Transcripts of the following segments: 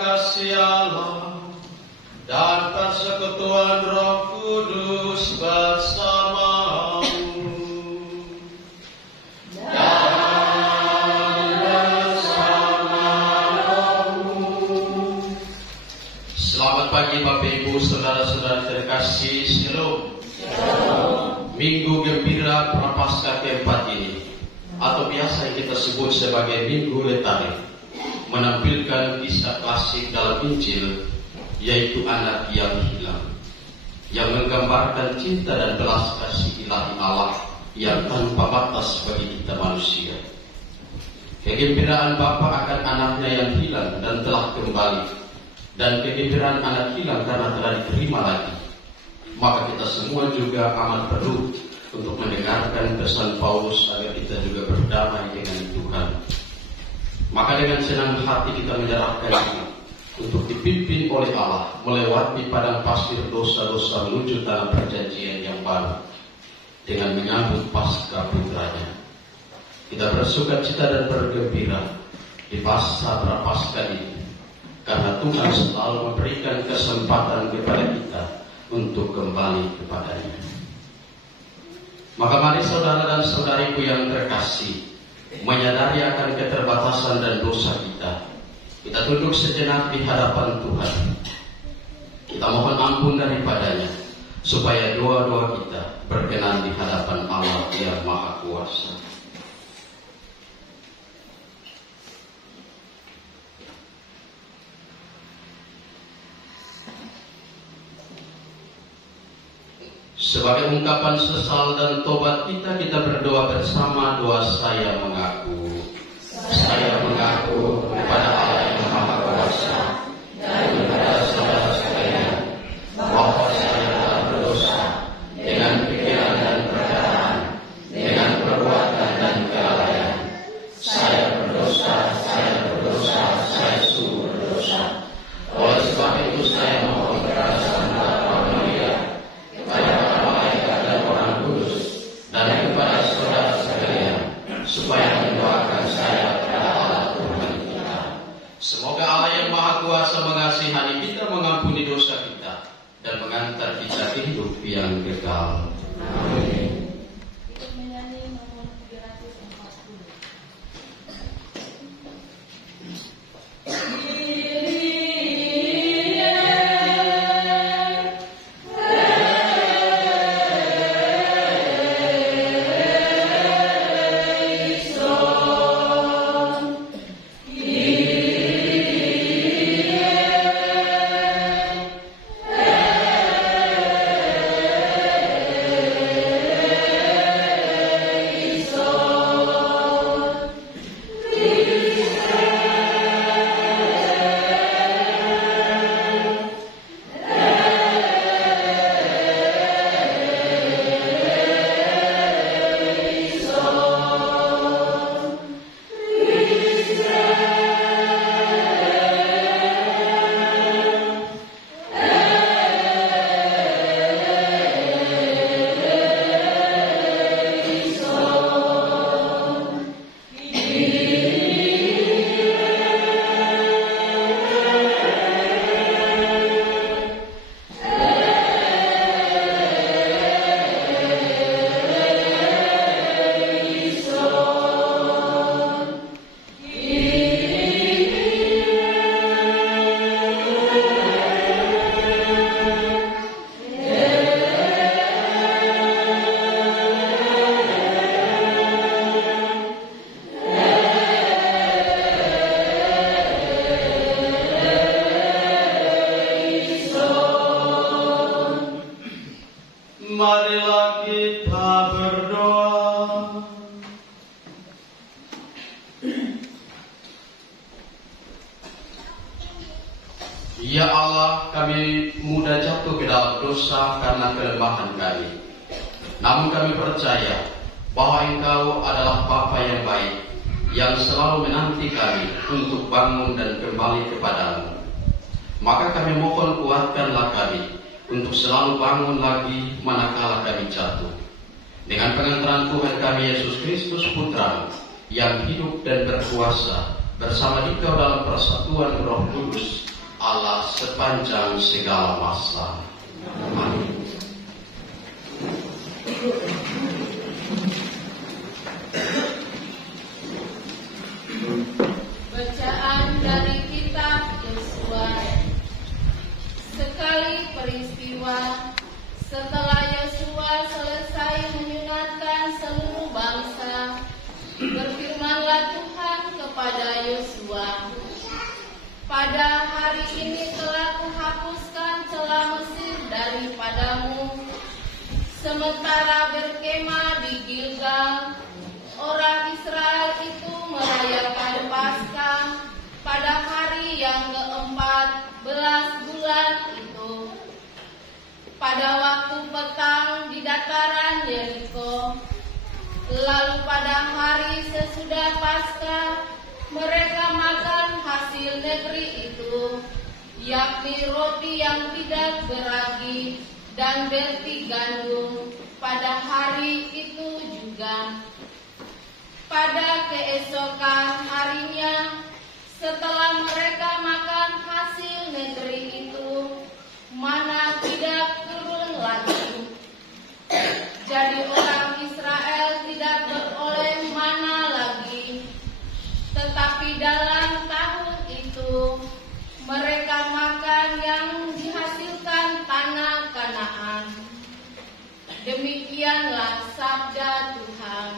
kasih Allah dan persekutuan Roh Kudus bersamamu. Selamat pagi Bapak Ibu, saudara-saudara terkasih, Shalom. Minggu Gembira Prapaskah keempat ini, atau biasa yang kita sebut sebagai Minggu Letare, menampilkan kisah klasik dalam Injil, yaitu anak yang hilang, yang menggambarkan cinta dan belas kasih ilahi Allah yang tanpa batas bagi kita manusia. Kegembiraan Bapa akan anaknya yang hilang dan telah kembali, dan kegembiraan anak hilang karena telah diterima lagi. Maka kita semua juga amat perlu untuk mendengarkan pesan Paulus agar kita juga berdamai dengan Tuhan. Maka dengan senang hati kita menyerahkan diri untuk dipimpin oleh Allah melewati padang pasir dosa-dosa menuju tanah perjanjian yang baru dengan menyambut Paskah putranya. Kita bersukacita dan bergembira di masa Prapaskah ini, karena Tuhan selalu memberikan kesempatan kepada kita untuk kembali kepadanya. Maka mari saudara dan saudariku yang terkasih, menyadari akan keterbatasan dan dosa kita tunduk sejenak di hadapan Tuhan. Kita mohon ampun daripadanya, supaya doa-doa kita berkenan di hadapan Allah yang Maha Kuasa. Sebagai ungkapan sesal dan tobat kita berdoa bersama doa saya mengaku. Saya mengaku kepada Allah yang Maha Kuasa dan kepada saudara sekalian bahwa saya telah berdosa dengan pikiran dan perkataan, dengan perbuatan dan kelalaian. Saya berdosa, saya sungguh berdosa. Oleh sebab itu saya mohon kepada Sang Bapa Mulia, kepada para malaikat dan orang kudus, dan kepada saudara sekalian, supaya mendoakan saya kepada Allah Tuhan kita. Semoga Allah yang Maha Kuasa mengasihani kita, mengampuni dosa kita, dan mengantar kita ke hidup yang kekal. Amin. Ikut menyanyi nomor 340. Marilah kita berdoa. Ya Allah, kami mudah jatuh ke dalam dosa karena kelemahan kami. Namun kami percaya bahwa Engkau adalah Bapa yang baik, yang selalu menanti kami untuk bangun dan kembali kepadamu. Maka kami mohon kuatkanlah kami untuk selalu bangun lagi manakala kami jatuh. Dengan pengantaran Tuhan kami Yesus Kristus Putra yang hidup dan berkuasa bersama Dikau dalam persatuan Roh Kudus, sepanjang segala masa. Amin. Bacaan dari kitab Yosua. Sekali peristiwa setelah Yosua selesai menyunatkan seluruh bangsa, berfirmanlah Tuhan kepada Yosua, pada hari ini telah kuhapuskan celah Mesir daripadamu. Sementara berkemah di Gilgal, orang Israel itu merayakan Paskah pada hari yang ke-14 bulan itu. Pada waktu petang di dataran Yeriko. Lalu pada hari sesudah Paskah, mereka makan hasil negeri itu, yakni roti yang tidak beragi dan berti gandum pada hari itu juga. Pada keesokan harinya, setelah mereka makan hasil negeri itu, mana tidak turun lagi. Jadi orang Israel tidak beroleh mana lagi. Tetapi dalam tahun itu, mereka makan yang dihasilkan tanah Kanaan. Demikianlah sabda Tuhan.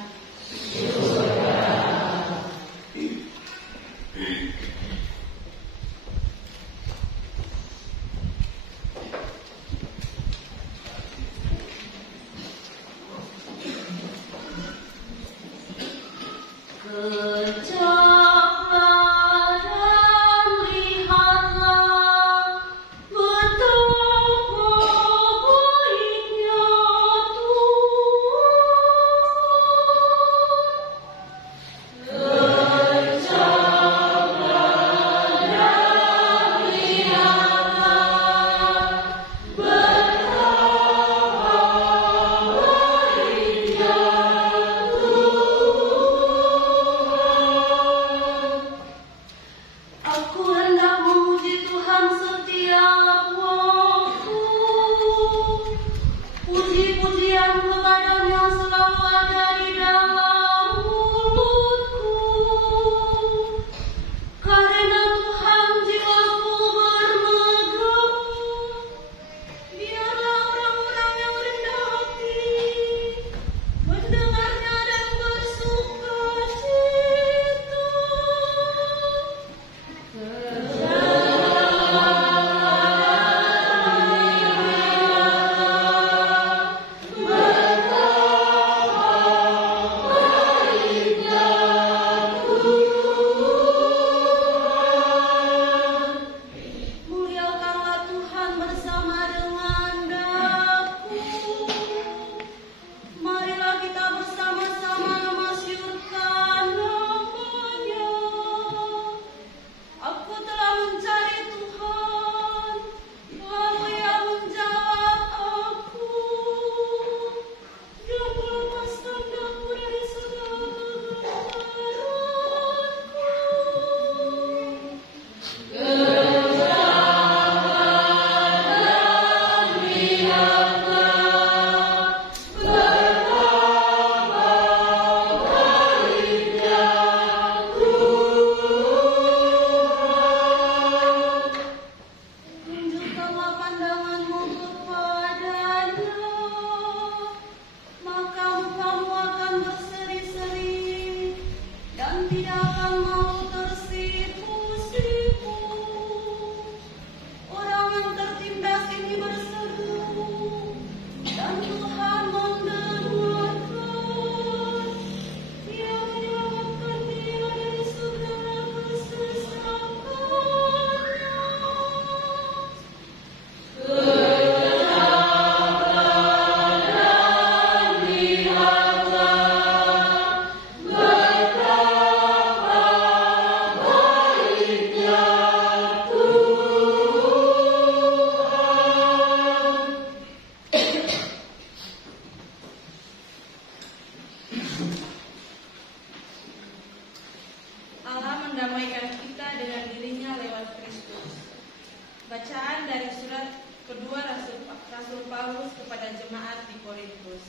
Bacaan dari surat kedua Rasul Paulus kepada jemaat di Korintus.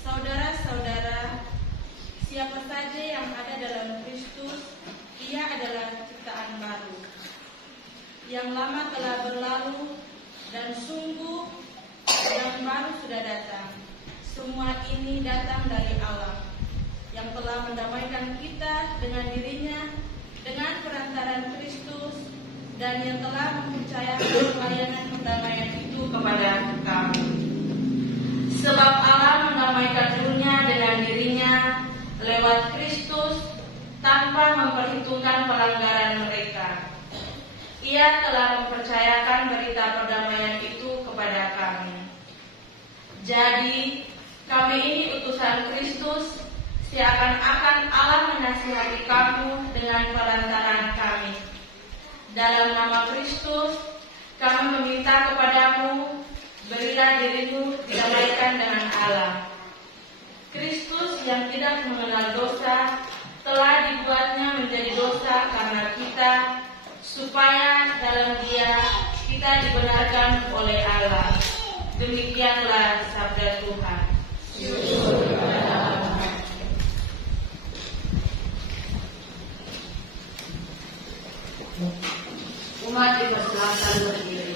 Saudara-saudara, siapa saja yang ada dalam Kristus, ia adalah ciptaan baru. Yang lama telah berlalu dan sungguh yang baru sudah datang. Semua ini datang dari Allah yang telah mendamaikan kita dengan dirinya dengan perantaran Kristus, dan yang telah mempercayakan pelayanan perdamaian itu kepada kami. Sebab Allah mendamaikan dunia dengan dirinya lewat Kristus tanpa memperhitungkan pelanggaran mereka. Ia telah mempercayakan berita perdamaian itu kepada kami. Jadi, kami ini utusan Kristus, seakan-akan Allah menasihati kamu dengan perantaran kami. Dalam nama Kristus, kami meminta kepadamu, berilah dirimu didamaikan dengan Allah. Kristus yang tidak mengenal dosa telah dibuatnya menjadi dosa karena kita, supaya dalam Dia kita dibenarkan oleh Allah. Demikianlah sabda Tuhan. Umat dipersilakan berdiri.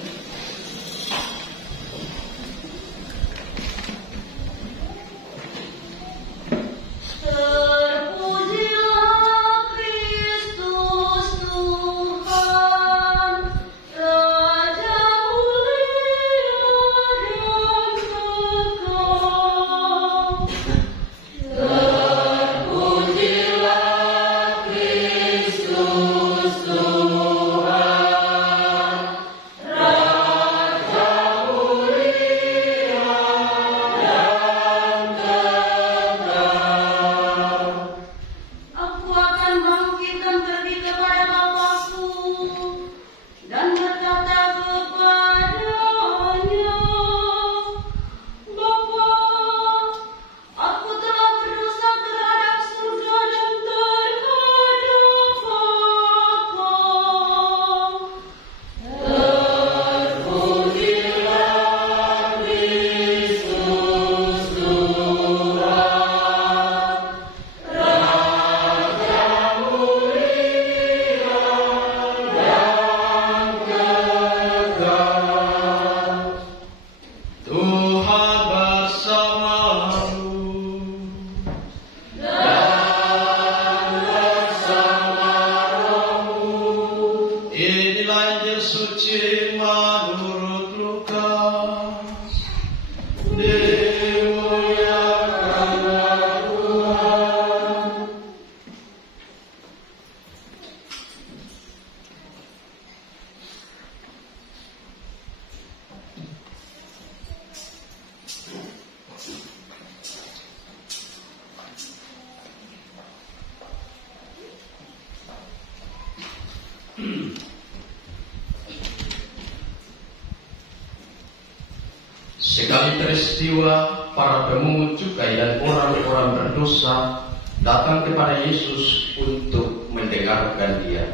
Sekali peristiwa, para pemungut cukai dan orang-orang berdosa datang kepada Yesus untuk mendengarkan Dia.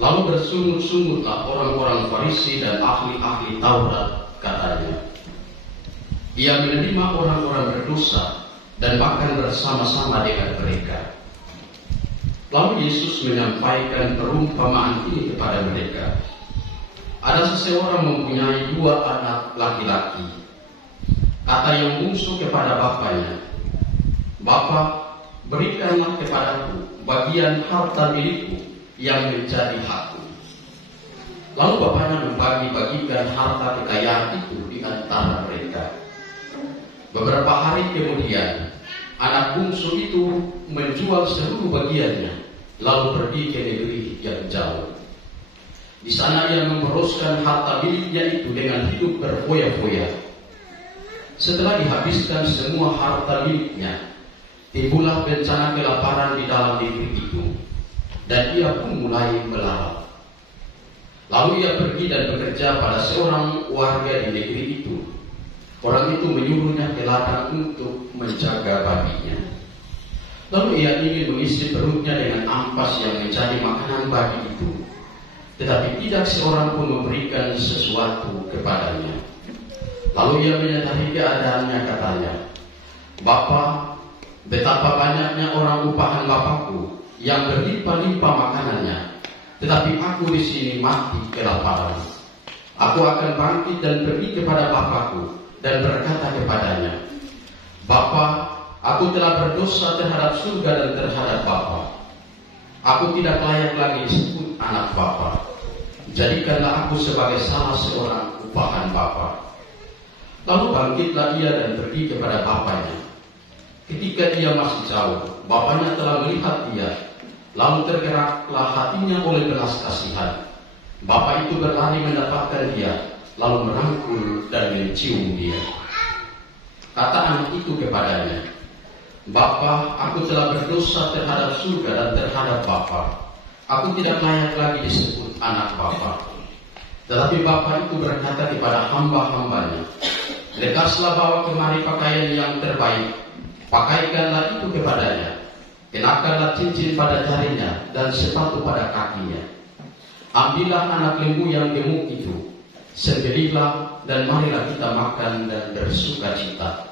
Lalu bersungut-sungutlah orang-orang Farisi dan ahli-ahli Taurat, katanya, Ia menerima orang-orang berdosa dan makan bersama-sama dengan mereka. Lalu Yesus menyampaikan perumpamaan ini kepada mereka. Ada seseorang mempunyai 2 anak laki-laki. Kata yang bungsu kepada bapaknya, Bapa, berikanlah kepadaku bagian harta milikku yang menjadi hakku. Lalu bapaknya membagi-bagikan harta kekayaan itu di antara mereka. Beberapa hari kemudian, anak bungsu itu menjual seluruh bagiannya, lalu pergi ke negeri yang jauh. Di sana ia memboroskan harta miliknya itu dengan hidup berfoya-foya. Setelah dihabiskan semua harta miliknya, timbullah bencana kelaparan di dalam negeri itu, dan ia pun mulai melarat. Lalu ia pergi dan bekerja pada seorang warga di negeri itu. Orang itu menyuruhnya ke ladang untuk menjaga babinya. Lalu ia ingin mengisi perutnya dengan ampas yang menjadi makanan babi itu. tetapi tidak seorang pun memberikan sesuatu kepadanya. Lalu ia menyadari keadaannya, katanya, "Bapa, betapa banyaknya orang upahan Bapakku yang berlimpah-limpah makanannya, tetapi aku di sini mati kelaparan. Aku akan bangkit dan pergi kepada Bapakku dan berkata kepadanya, Bapa, aku telah berdosa terhadap surga dan terhadap Bapa. Aku tidak layak lagi disebut anak Bapa. Jadikanlah aku sebagai salah seorang upahan Bapa." Lalu bangkitlah ia dan pergi kepada bapaknya. Ketika ia masih jauh, bapaknya telah melihat dia. Lalu tergeraklah hatinya oleh belas kasihan. Bapak itu berlari mendapatkan dia, lalu merangkul dan mencium dia. Kata anak itu kepadanya, "Bapa, aku telah berdosa terhadap surga dan terhadap Bapa. Aku tidak layak lagi disebut anak Bapa." Tetapi bapa itu berkata kepada hamba-hambanya, "Lekaslah bawa kemari pakaian yang terbaik, pakaikanlah itu kepadanya. Kenakanlah cincin pada jarinya dan sepatu pada kakinya. Ambillah anak lembu yang gemuk itu, sembelihlah dan marilah kita makan dan bersuka cita.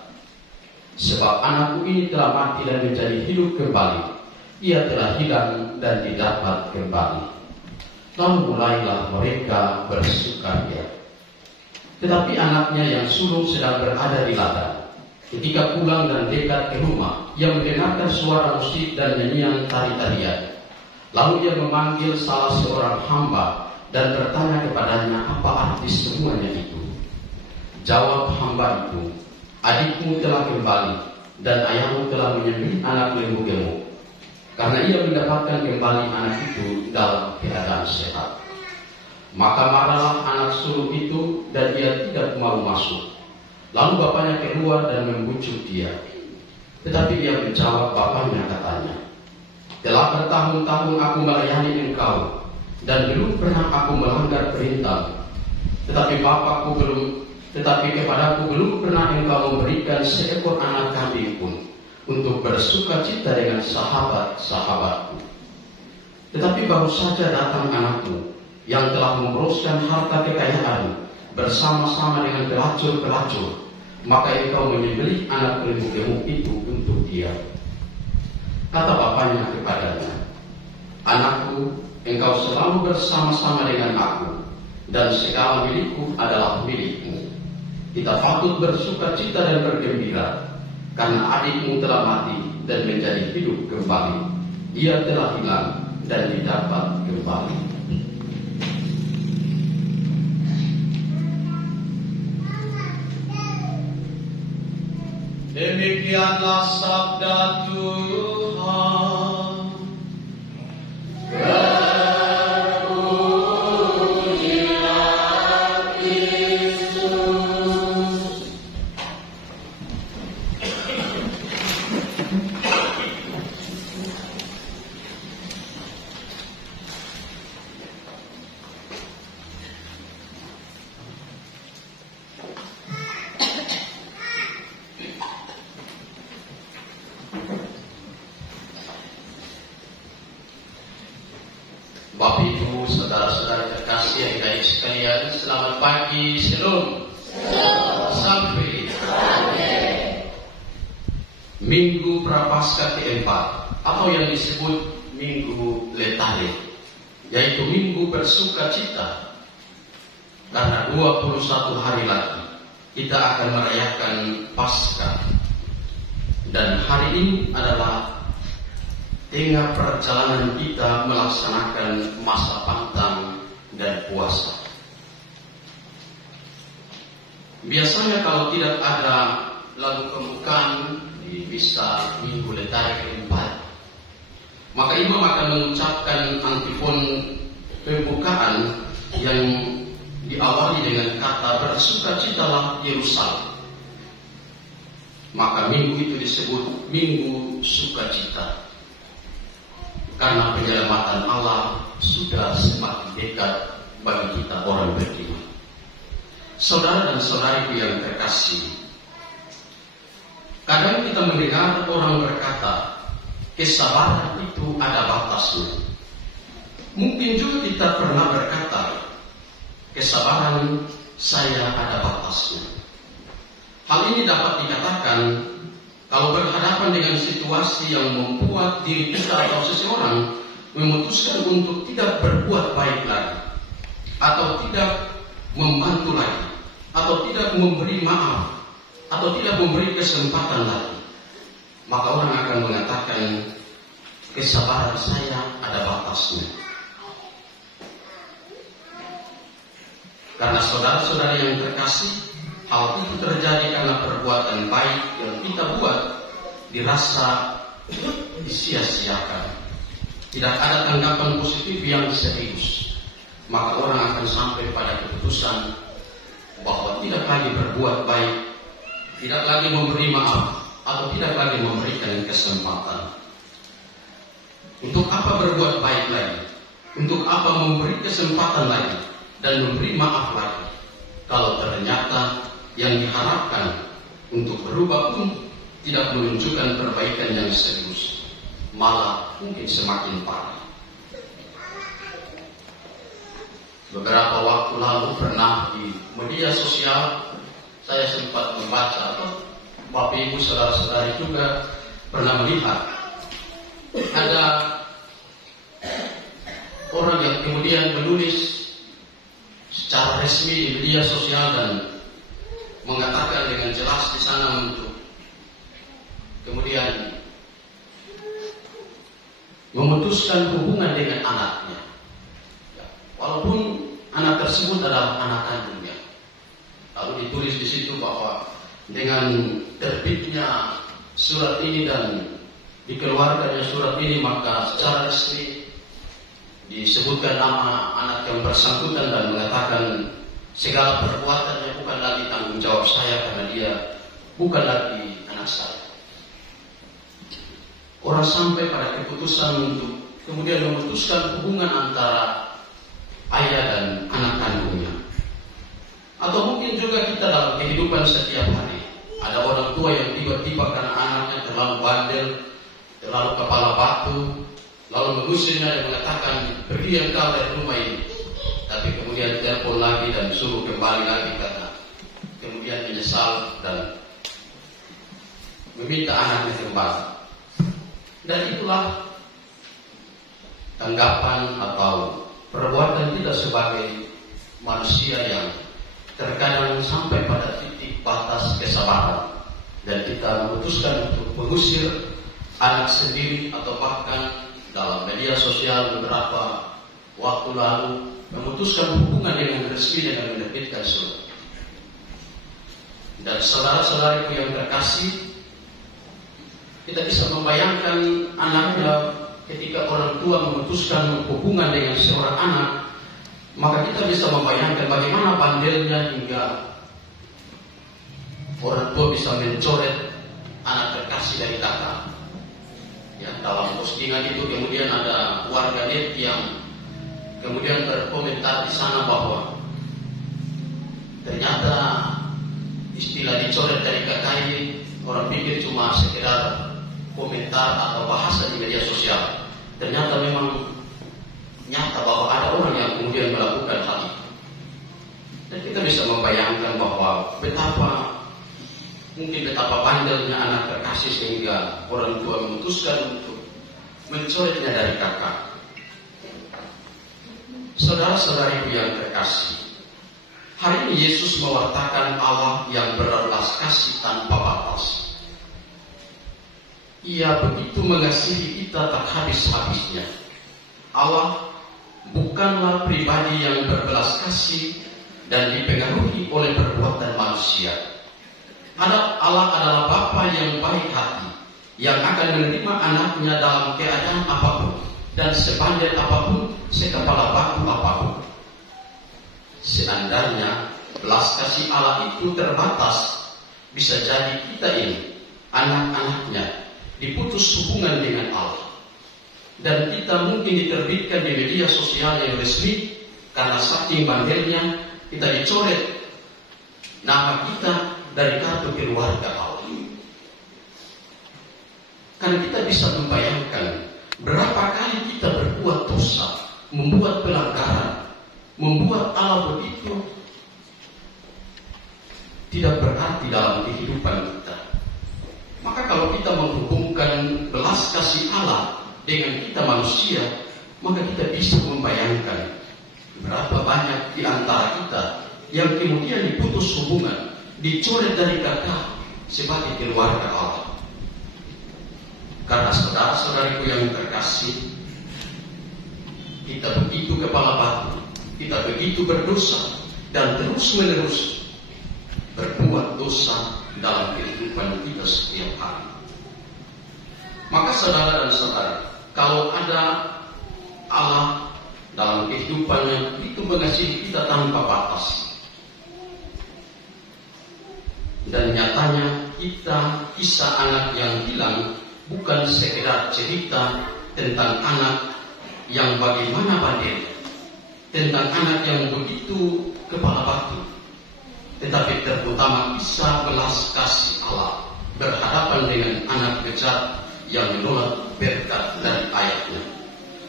Sebab anakku ini telah mati dan menjadi hidup kembali. Ia telah hilang dan didapat kembali." Lalu mulailah mereka bersukaria. Tetapi anaknya yang sulung sedang berada di ladang. Ketika pulang dan dekat ke rumah, ia mendengarkan suara musik dan nyanyian tari-tarian. Lalu ia memanggil salah seorang hamba dan bertanya kepadanya apa arti semuanya itu. Jawab hamba itu, "Adikmu telah kembali dan ayahmu telah menyembelih anak lembu gemuk. Karena ia mendapatkan kembali anak itu dalam keadaan sehat." Maka marahlah anak sulung itu dan ia tidak mau masuk. Lalu bapaknya keluar dan membujuk dia. Tetapi ia menjawab bapaknya, katanya, "Telah bertahun-tahun aku melayani engkau dan belum pernah aku melanggar perintah. Tetapi kepadaku belum pernah engkau memberikan seekor anak kambing pun untuk bersuka cita dengan sahabat-sahabatku. Tetapi baru saja datang anakmu yang telah memboroskan harta kekayaanmu bersama-sama dengan pelacur-pelacur, maka engkau menyembelih anak lembu gemuk itu untuk dia." Kata bapaknya kepadanya, "Anakku, engkau selalu bersama-sama dengan aku, dan segala milikku adalah milikmu. Kita patut bersuka cita dan bergembira, karena adikmu telah mati dan menjadi hidup kembali. Ia telah hilang dan didapat kembali." Demikianlah sabda Tuhan. Berpujilah Kristus. Bapak Ibu, saudara-saudara terkasih yang baik sekalian, selamat pagi, shalom. Sampai Minggu Prapaskah keempat, atau yang disebut Minggu Letare, yaitu Minggu Bersuka Cita. Karena 21 hari lagi kita akan merayakan Paskah. Dan hari ini adalah tengah perjalanan kita melaksanakan masa pantang dan puasa. Biasanya kalau tidak ada lagu pembukaan di misa Minggu Letare keempat, maka imam akan mengucapkan antifon pembukaan yang diawali dengan kata "Bersukacitalah Yerusalem". Maka minggu itu disebut Minggu Sukacita, karena penyelamatan Allah sudah semakin dekat bagi kita orang beriman. Saudara dan saudariku yang terkasih, kadang kita mendengar orang berkata, kesabaran itu ada batasnya. Mungkin juga kita pernah berkata, kesabaran saya ada batasnya. Hal ini dapat dikatakan kalau berhadapan dengan situasi yang membuat diri kita atau seseorang memutuskan untuk tidak berbuat baik lagi, atau tidak membantu lagi, atau tidak memberi maaf, atau tidak memberi kesempatan lagi. Maka orang akan mengatakan, kesabaran saya ada batasnya. Karena saudara-saudara yang terkasih, hal itu terjadi karena perbuatan baik yang kita buat dirasa disia-siakan. Tidak ada tanggapan positif yang serius. Maka orang akan sampai pada keputusan bahwa tidak lagi berbuat baik, tidak lagi memberi maaf, atau tidak lagi memberikan kesempatan. Untuk apa berbuat baik lagi? Untuk apa memberi kesempatan lagi dan memberi maaf lagi, kalau ternyata yang diharapkan untuk berubah pun tidak menunjukkan perbaikan yang serius, malah mungkin semakin parah. Beberapa waktu lalu pernah di media sosial saya sempat membaca, atau Bapak Ibu saudara-saudari juga pernah melihat, ada orang yang kemudian menulis secara resmi di media sosial dan mengatakan dengan jelas di sana untuk kemudian memutuskan hubungan dengan anaknya, walaupun anak tersebut adalah anak kandungnya. Lalu ditulis di situ bahwa dengan terbitnya surat ini dan dikeluarkannya surat ini, maka secara resmi disebutkan nama anak yang bersangkutan dan mengatakan segala perbuatannya bukan lagi tanggung jawab saya karena dia bukan lagi anak saya. Orang sampai pada keputusan untuk kemudian memutuskan hubungan antara ayah dan anak kandungnya. Atau mungkin juga kita dalam kehidupan setiap hari, ada orang tua yang tiba-tiba karena anaknya terlalu bandel, terlalu kepala batu, lalu mengusirnya dan mengatakan, pergi engkau dari rumah ini. Tapi kemudian telepon lagi dan suruh kembali lagi karena kemudian menyesal dan meminta anaknya kembali. Dan itulah tanggapan atau perbuatan kita sebagai manusia yang terkadang sampai pada titik batas kesabaran, dan kita memutuskan untuk mengusir anak sendiri, atau bahkan dalam media sosial beberapa waktu lalu memutuskan hubungan dengan resmi dengan menerbitkan surat. Dan saudara-saudariku yang terkasih, kita bisa membayangkan anaknya ketika orang tua memutuskan hubungan dengan seorang anak, maka kita bisa membayangkan bagaimana bandelnya hingga orang tua bisa mencoret anak terkasih dari kakak. Ya, dalam postingan itu kemudian ada warganet yang kemudian berkomentar di sana bahwa ternyata istilah dicoret dari kakak ini orang pikir cuma sekedar komentar atau bahasa di media sosial. Ternyata memang nyata bahwa ada orang yang kemudian melakukan hal itu. Dan kita bisa membayangkan bahwa betapa bandelnya anak terkasih sehingga orang tua memutuskan untuk mencoretnya dari kakak. Saudara-saudariku yang terkasih, hari ini Yesus mewartakan Allah yang berbelas kasih tanpa batas. Ia begitu mengasihi kita tak habis-habisnya. Allah bukanlah pribadi yang berbelas kasih dan dipengaruhi oleh perbuatan manusia. Allah adalah Bapa yang baik hati, yang akan menerima anaknya dalam keadaan apapun dan sebandel apapun, sekepala batu apapun. Seandainya belas kasih Allah itu terbatas, bisa jadi kita ini, anak-anaknya, diputus hubungan dengan Allah. Dan kita mungkin diterbitkan di media sosial yang resmi karena saking bandelnya kita dicoret nama kita dari kartu keluarga Allah. Karena kita bisa membayangkan berapa kali kita berbuat dosa membuat pelanggaran, membuat Allah begitu tidak berarti dalam kehidupan kita. Maka kalau kita menghubungkan belas kasih Allah dengan kita manusia, maka kita bisa membayangkan berapa banyak di antara kita yang kemudian diputus hubungan, dicoret dari kakak sebagai keluarga Allah. Karena saudara-saudariku yang terkasih, kita begitu kepala batu, kita begitu berdosa dan terus-menerus berbuat dosa dalam kehidupan kita setiap hari. Maka saudara dan saudara, kalau ada Allah dalam kehidupannya, itu mengasihi kita tanpa batas. Dan nyatanya kita kisah anak yang hilang bukan sekedar cerita tentang anak yang bagaimana bandel, tentang anak yang begitu kepala batu, tetapi terutama kisah belas kasih Allah berhadapan dengan anak bejat yang menolak berkat dari ayahnya,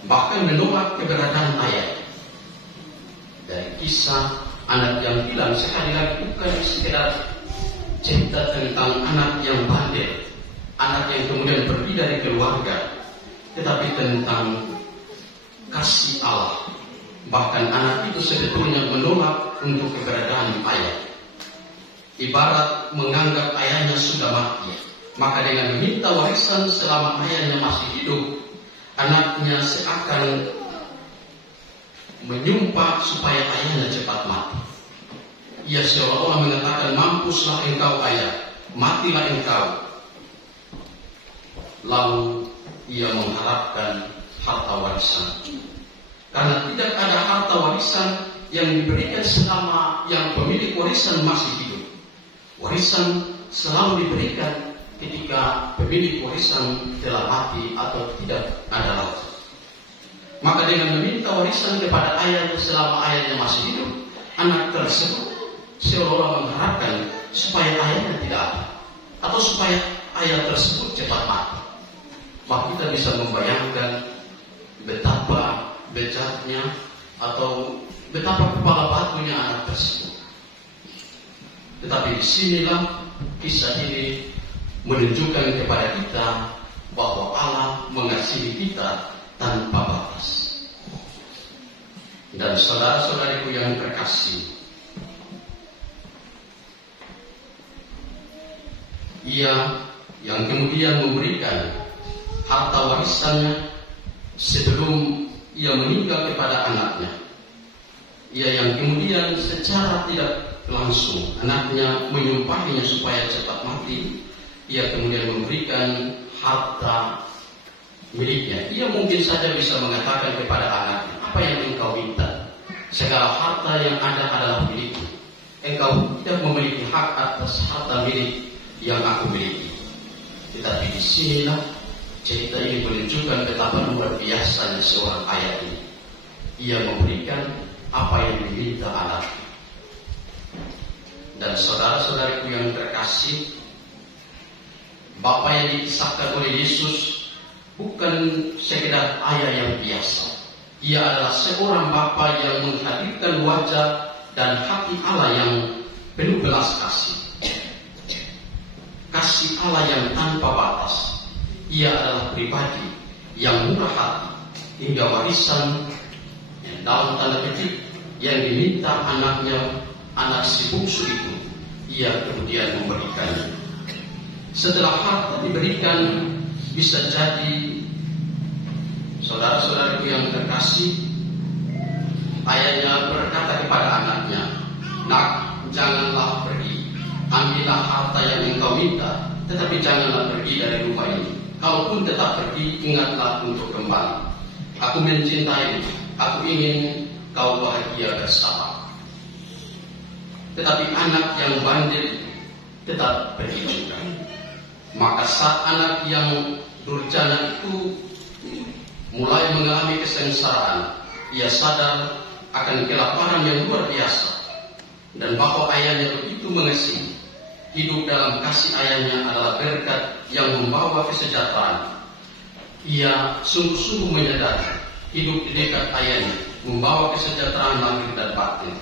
bahkan menolak keberadaan ayah. Dari kisah anak yang hilang sekali lagi bukan sekedar cerita tentang anak yang bandel, anak yang kemudian pergi dari keluarga, tetapi tentang kasih Allah. Bahkan anak itu sebetulnya menolak untuk keberadaan ayah, ibarat menganggap ayahnya sudah mati. Maka dengan meminta warisan selama ayahnya masih hidup, anaknya seakan menyumpah supaya ayahnya cepat mati. Ia seolah-olah mengatakan, mampuslah engkau ayah, matilah engkau. Lalu ia mengharapkan harta warisan. Karena tidak ada harta warisan yang diberikan selama yang pemilik warisan masih hidup. Warisan selalu diberikan ketika pemilik warisan telah mati atau tidak ada lagi. Maka dengan meminta warisan kepada ayahnya selama ayahnya masih hidup, anak tersebut seolah-olah mengharapkan supaya ayahnya tidak ada, atau supaya ayah tersebut cepat mati. Maka kita bisa membayangkan betapa bejatnya atau betapa kepala batunya anak tersebut. Tetapi disinilah kisah ini menunjukkan kepada kita bahwa Allah mengasihi kita tanpa batas. Dan saudara-saudariku yang terkasih, Ia yang kemudian memberikan harta warisannya sebelum ia meninggal kepada anaknya. Ia yang kemudian secara tidak langsung anaknya menyumpahinya supaya cepat mati. Ia kemudian memberikan harta miliknya. Ia mungkin saja bisa mengatakan kepada anaknya, apa yang engkau minta? Segala harta yang ada adalah milikku. Engkau tidak memiliki hak atas harta milik yang aku miliki. Tetapi di sinilah cerita ini menunjukkan betapa luar biasanya seorang ayah ini. Ia memberikan apa yang diminta anaknya. Dan saudara-saudariku yang terkasih, Bapa yang dikisahkan oleh Yesus bukan sekedar ayah yang biasa. Ia adalah seorang Bapa yang menghadirkan wajah dan hati Allah yang penuh belas kasih. Kasih Allah yang tanpa batas. Ia adalah pribadi yang murah hati, hingga warisan yang dalam tanda petik yang diminta anaknya, anak si bungsu itu, ia kemudian memberikannya. Setelah harta diberikan, bisa jadi saudara-saudariku yang terkasih, ayahnya berkata kepada anaknya, "Nak, janganlah pergi. Ambillah harta yang engkau minta, tetapi janganlah pergi dari rumah ini. Kalaupun tetap pergi, ingatlah untuk kembali. Aku mencintaimu, aku ingin kau bahagia bersama." Tetapi anak yang bandel tetap pergi juga. Maka saat anak yang durjana itu mulai mengalami kesengsaraan, ia sadar akan kelaparan yang luar biasa, dan bahwa ayahnya begitu mengasihi. Hidup dalam kasih ayahnya adalah berkat yang membawa kesejahteraan. Ia sungguh-sungguh menyadari hidup di dekat ayahnya, membawa kesejahteraan lahir dan batin.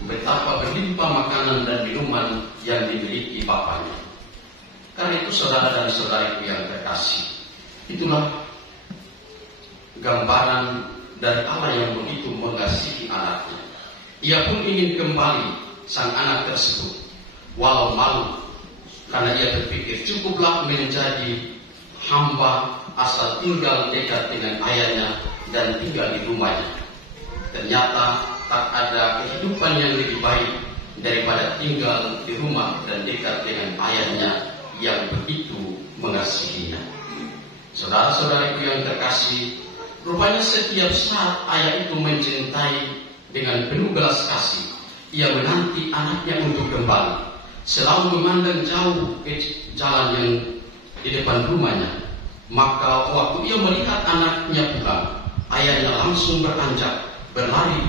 Betapa berlimpah makanan dan minuman yang dimiliki bapaknya. Karena itu saudara dan saudariku yang terkasih, itulah gambaran dari Allah yang begitu mengasihi anaknya. Ia pun ingin kembali sang anak tersebut, walau malu, karena ia berpikir cukuplah menjadi hamba asal tinggal dekat dengan ayahnya dan tinggal di rumahnya. Ternyata tak ada kehidupan yang lebih baik daripada tinggal di rumah dan dekat dengan ayahnya yang begitu mengasihinya. Saudara-saudariku yang terkasih, rupanya setiap saat ayah itu mencintai dengan penuh belas kasih. Ia menanti anaknya untuk kembali, selalu memandang jauh ke jalan yang di depan rumahnya. Maka waktu ia melihat anaknya pulang, ayahnya langsung beranjak, berlari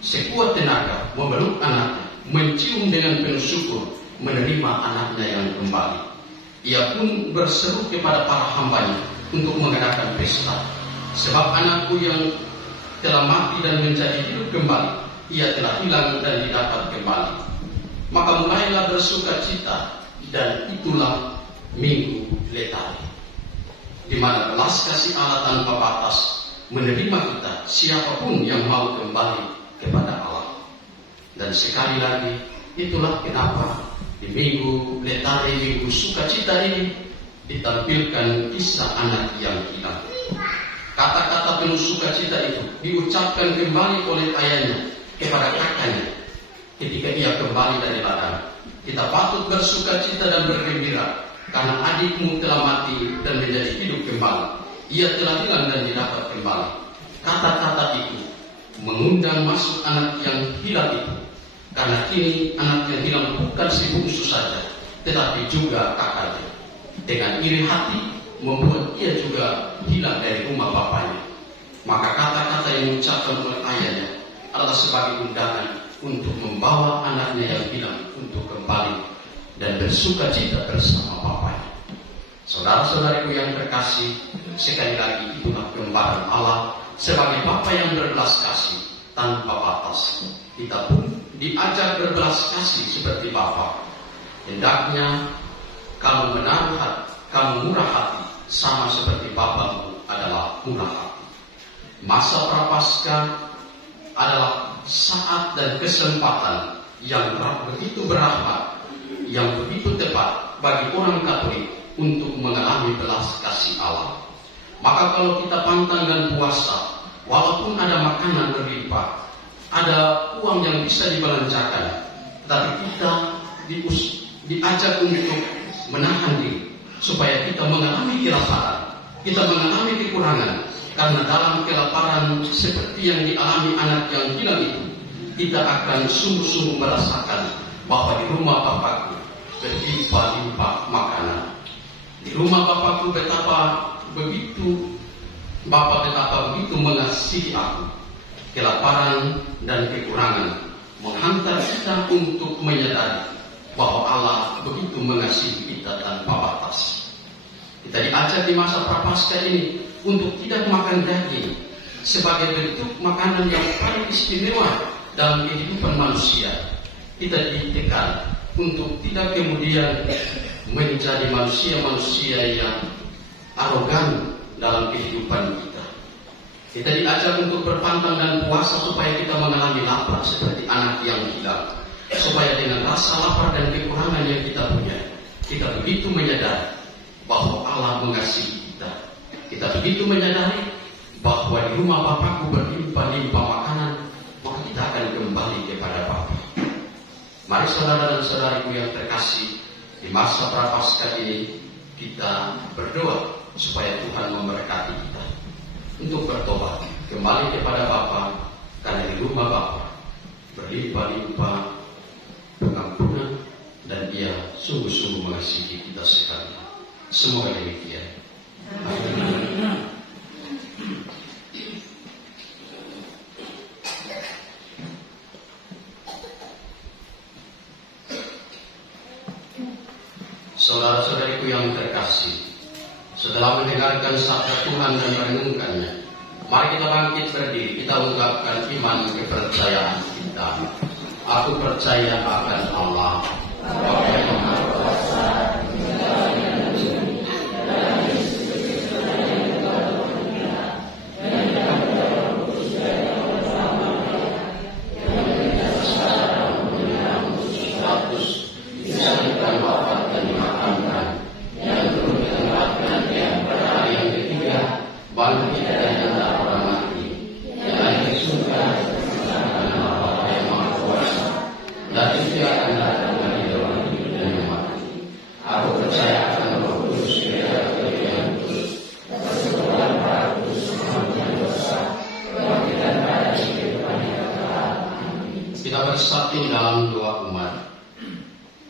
sekuat tenaga, memeluk anaknya, mencium dengan penuh syukur, menerima anaknya yang kembali. Ia pun berseru kepada para hambanya untuk mengadakan pesta, sebab anakku yang telah mati dan menjadi hidup kembali, ia telah hilang dan didapat kembali. Maka mulailah bersuka cita, dan itulah Minggu Letari, di mana belas kasih Allah tanpa batas menerima kita, siapapun yang mau kembali kepada Allah. Dan sekali lagi, itulah kenapa di Minggu Letari, Minggu Sukacita ini ditampilkan kisah anak yang hilang. Kata-kata penuh sukacita itu diucapkan kembali oleh ayahnya kepada kakaknya ketika ia kembali dari ladang. Kita patut bersukacita dan bergembira karena adikmu telah mati dan menjadi hidup kembali. Ia telah hilang dan didapat kembali. Kata-kata itu mengundang masuk anak yang hilang itu, karena kini anak yang hilang bukan si bungsu saja, tetapi juga kakaknya. Dengan iri hati membuat ia juga hilang dari rumah bapaknya. Maka kata-kata yang diucapkan oleh ayahnya adalah sebagai undangan untuk membawa anaknya yang hilang untuk kembali dan bersuka cita bersama bapaknya. Saudara-saudariku yang terkasih, sekali lagi itulah gambaran Allah sebagai Bapa yang berbelas kasih tanpa batas. Kita pun diajak berbelas kasih seperti Bapa. Hendaknya kamu menaruh hati, kamu murah hati, sama seperti Bapamu adalah murah hati. Masa Prapaskah adalah saat dan kesempatan yang begitu berahmat, yang begitu tepat bagi orang Katolik untuk mengalami belas kasih Allah. Maka kalau kita pantang dan puasa, walaupun ada makanan berlimpah, ada uang yang bisa dibelanjakan, tapi kita diajak untuk menahan diri supaya kita mengalami kelaparan, kita mengalami kekurangan. Karena dalam kelaparan seperti yang dialami anak yang hilang itu, kita akan sungguh-sungguh merasakan bahwa di rumah Bapakku berlimpah-limpah makanan. Di rumah Bapakku betapa begitu mengasihi aku. Kelaparan dan kekurangan menghantar kita untuk menyadari bahwa Allah begitu mengasihi kita tanpa batas. Kita diajak di masa Prapaskah ini untuk tidak makan daging sebagai bentuk makanan yang paling istimewa dalam kehidupan manusia. Kita ditekan untuk tidak kemudian menjadi manusia-manusia yang arogan dalam kehidupan kita. Kita diajak untuk berpantang dan puasa supaya kita mengalami lapar seperti anak yang hilang. Supaya dengan rasa lapar dan kekurangan yang kita punya, kita begitu menyadari bahwa Allah mengasihi kita. Kita begitu menyadari bahwa di rumah Bapakku berlimpah-limpah makanan, maka kita akan kembali kepada Bapa. Mari saudara dan saudariku yang terkasih, di masa Prapaskah ini kita berdoa supaya Tuhan memberkati kita untuk bertobat kembali kepada Bapa, karena di rumah Bapa berlimpah-limpah pengampunan dan Dia sungguh-sungguh mengasihi kita sekali. Semoga demikian. Amin. Saudara-saudariku yang terkasih, setelah mendengarkan sabda Tuhan dan merenungkannya, Mari kita bangkit berdiri, kita ungkapkan iman kepercayaan kita. Aku percaya akan Allah, Bapa yang Maha Kuasa, bersatu dalam doa umat.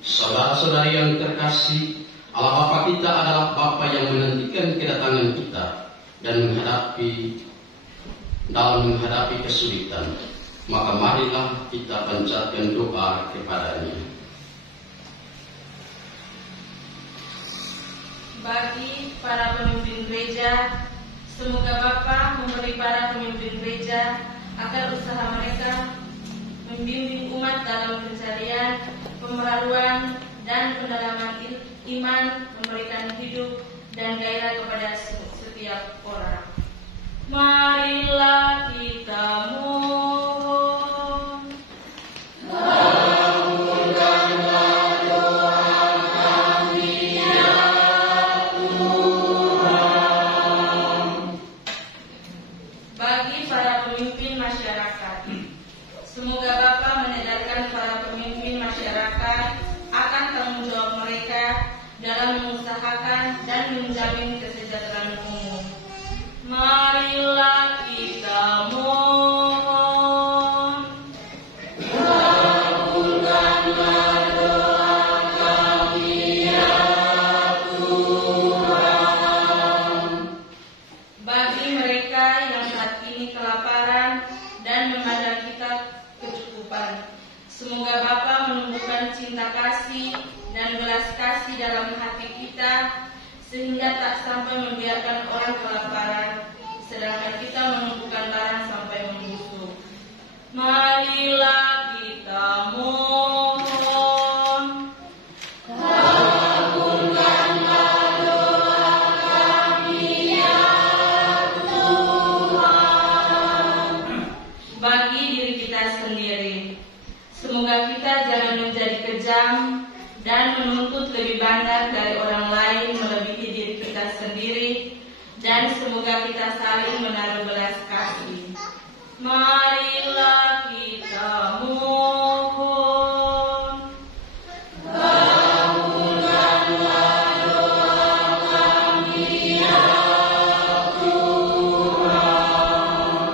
Saudara-saudari yang terkasih, Allah Bapa kita adalah Bapa yang menantikan kedatangan kita dan menghadapi kesulitan. Maka marilah kita panjatkan doa kepadanya. Bagi para pemimpin gereja, semoga Bapa memberi para pemimpin gereja agar usaha mereka membimbing umat dalam pencarian, pemeraluan, dan pendalaman iman, memberikan hidup dan gairah kepada setiap orang. Marilah kita mohon. Kabulkanlah doa kami ya Tuhan. Bagi para pemimpin masyarakat, semoga Bapa menyadarkan para pemimpin masyarakat akan tanggung jawab mereka dalam mengusahakan dan menjamin kesejahteraan umum. Marilah kita mohon. Kabulkanlah doa kami ya Tuhan. Bagi mereka yang saat ini kelaparan dan memandang kita kecukupan, semoga Bapa menumbuhkan cinta kasih dan belas kasih dalam hati kita, sehingga tak sampai membiarkan orang kelaparan, sedangkan kita menumbuhkan barang sampai membusuk. Marilah kita mohon. Kabulkanlah doa kami ya Tuhan. Bagi diri kita sendiri, semoga kita jangan menjadi kejam dan menuntut lebih banyak dari orang lain melebihi diri kita sendiri, dan semoga kita saling menaruh belas kasih. Marilah kita mohon. Kabulkanlah doa kami ya Tuhan.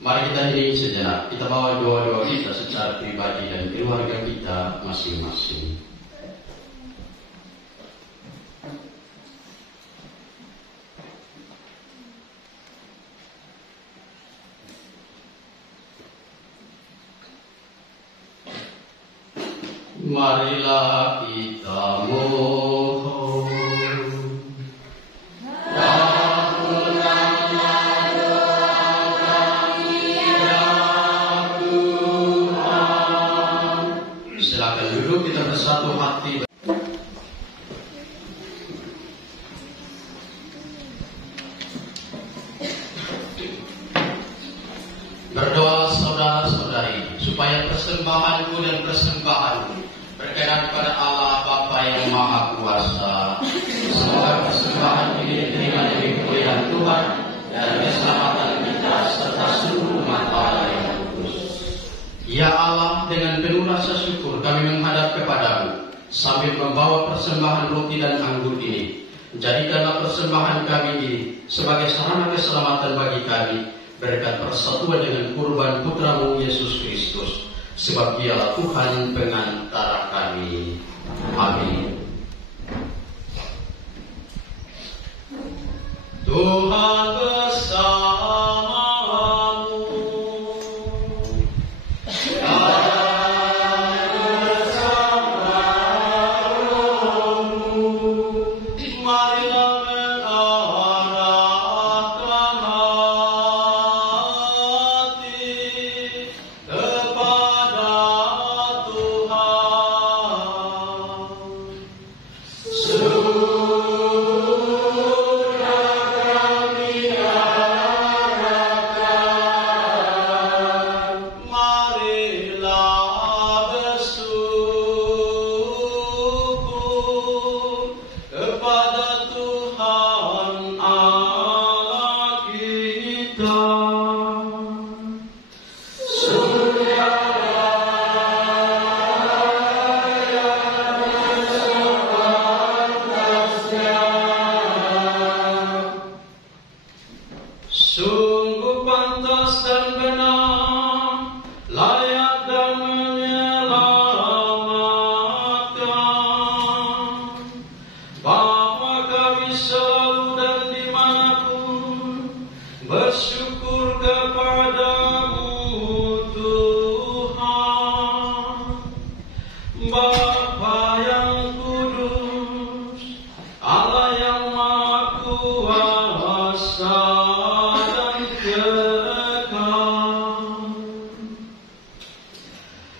Mari kita hening sejenak, kita bawa doa-doa kita secara pribadi dan keluarga kita masing-masing. Marilah kita mohon. Kabulkanlah doa kami ya Tuhan. Silakan duduk, kita bersatu hati. Berdoa saudara-saudari supaya persembahanku dan persembahanmu berkenan kepada Allah Bapa yang Maha Kuasa. Semoga persembahan ini diterima demi kemuliaan Tuhan dan keselamatan kita serta seluruh umat Allah yang kudus. Ya Allah, dengan penuh rasa syukur kami menghadap kepadamu sambil membawa persembahan roti dan anggur ini. Jadikanlah persembahan kami ini sebagai sarana keselamatan bagi kami, berkat persatuan dengan kurban putramu Yesus Kristus, sebab Dialah Tuhan pengantara kami. Amin. Tuhan bersamamu. Dan bersama rohmu. Marilah mengarahkan hati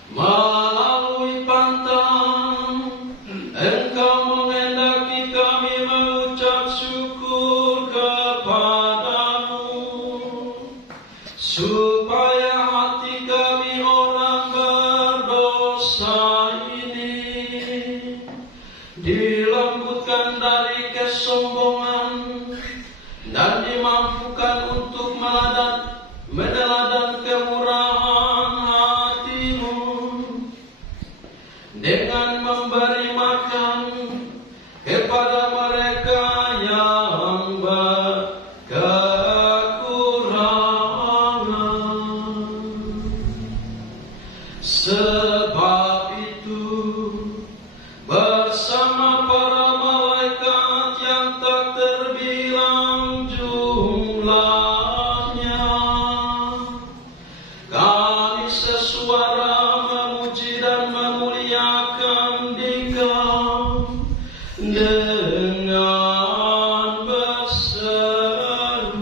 Melalui pantang, Engkau menghendaki kami mengucap syukur kepadamu, supaya hati kami orang berdosa ini dilembutkan dari kesombongan dan dimampukan untuk meneladani kemurahan hati-Mu dengan memberi makan kepada mereka yang berkekurangan. Sebab itu, bersama para malaikat yang tak terbilang jumlahnya, kami sesuara memuji dan memuliakan Dikau dengan berseru.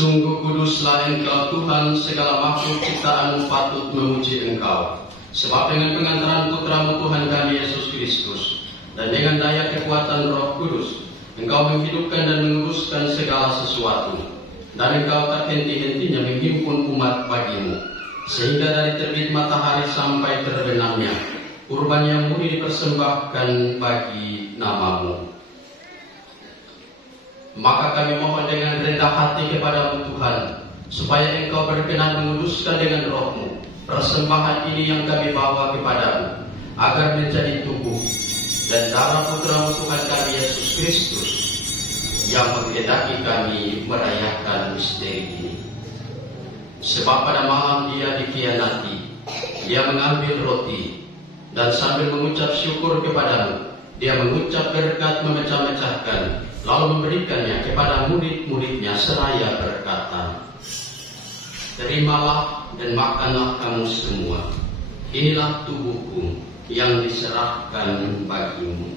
Sungguh kuduslah Engkau Tuhan, segala makhluk ciptaan patut memuji Engkau. Sebab dengan pengantaran Putra-Mu Tuhan kami Yesus Kristus, dan dengan daya kekuatan Roh Kudus, Engkau menghidupkan dan menguruskan segala sesuatu. Dan Engkau tak henti-hentinya menghimpun umat bagi-Mu, sehingga dari terbit matahari sampai terbenamnya, kurban yang murni dipersembahkan bagi nama-Mu. Maka kami mohon dengan rendah hati kepada-Mu Tuhan, supaya Engkau berkenan menguduskan dengan Roh-Mu persembahan ini yang kami bawa kepadamu, agar menjadi tubuh dan darah Putra-Mu Tuhan kami Yesus Kristus, yang menghendaki kami merayakan misteri ini. Sebab pada malam Dia dikhianati, Dia mengambil roti, dan sambil mengucap syukur kepadamu, Dia mengucap berkat memecah-mecahkan, lalu memberikannya kepada murid-muridnya seraya berkata, "Terimalah dan makanlah kamu semua. Inilah tubuhku yang diserahkan bagimu."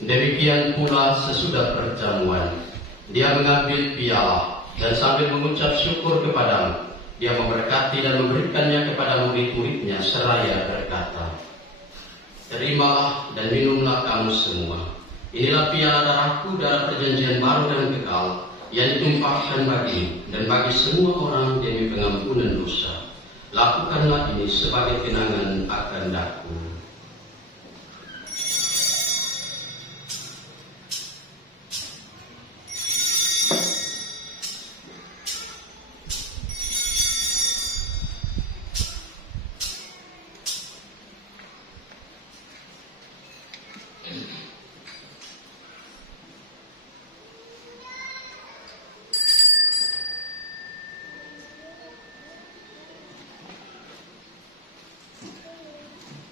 Demikian pula sesudah perjamuan, Dia mengambil piala dan sambil mengucap syukur kepadamu, Dia memberkati dan memberikannya kepada murid-muridnya seraya berkata, "Terimalah dan minumlah kamu semua. Inilah piala darahku, darah perjanjian baru dan kekal, yang ditumpahkan bagimu dan bagi semua orang demi pengampunan dosa. Lakukanlah ini sebagai kenangan akan daku.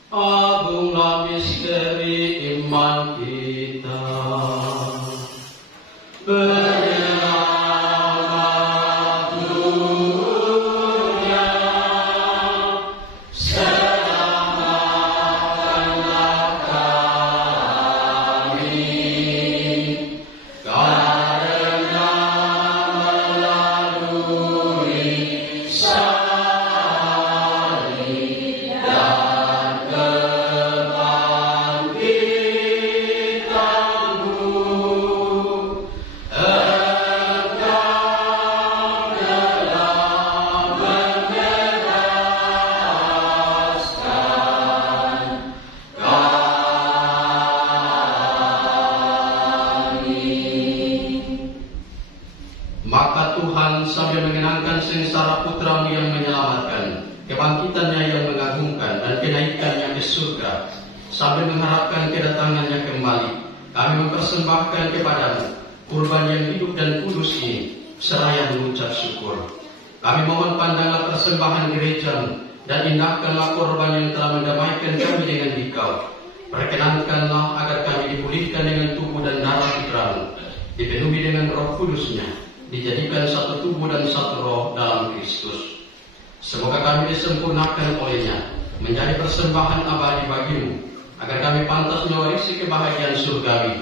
Agunglah misteri iman kita. Penyelamat dunia, selamatkanlah kami, karena melalui salib dan maka Tuhan sambil mengenangkan sengsara putra-Mu yang menyelamatkan, kebangkitannya yang mengagumkan, dan kenaikannya ke surga, sambil mengharapkan kedatangannya kembali, kami mempersembahkan kepadamu kurban yang hidup dan kudus ini, seraya mengucap syukur. Kami mohon pandanglah persembahan gereja-Mu, dan indahkanlah korban yang telah mendamaikan kami dengan Dikau. Perkenankanlah agar kami dipulihkan dengan tubuh dan darah putra-Mu, dipenuhi dengan Roh Kudus-Nya, dijadikan satu tubuh dan satu roh dalam Kristus. Semoga kami disempurnakan oleh-Nya, menjadi persembahan abadi bagi-Mu, agar kami pantas mewarisi kebahagiaan surgawi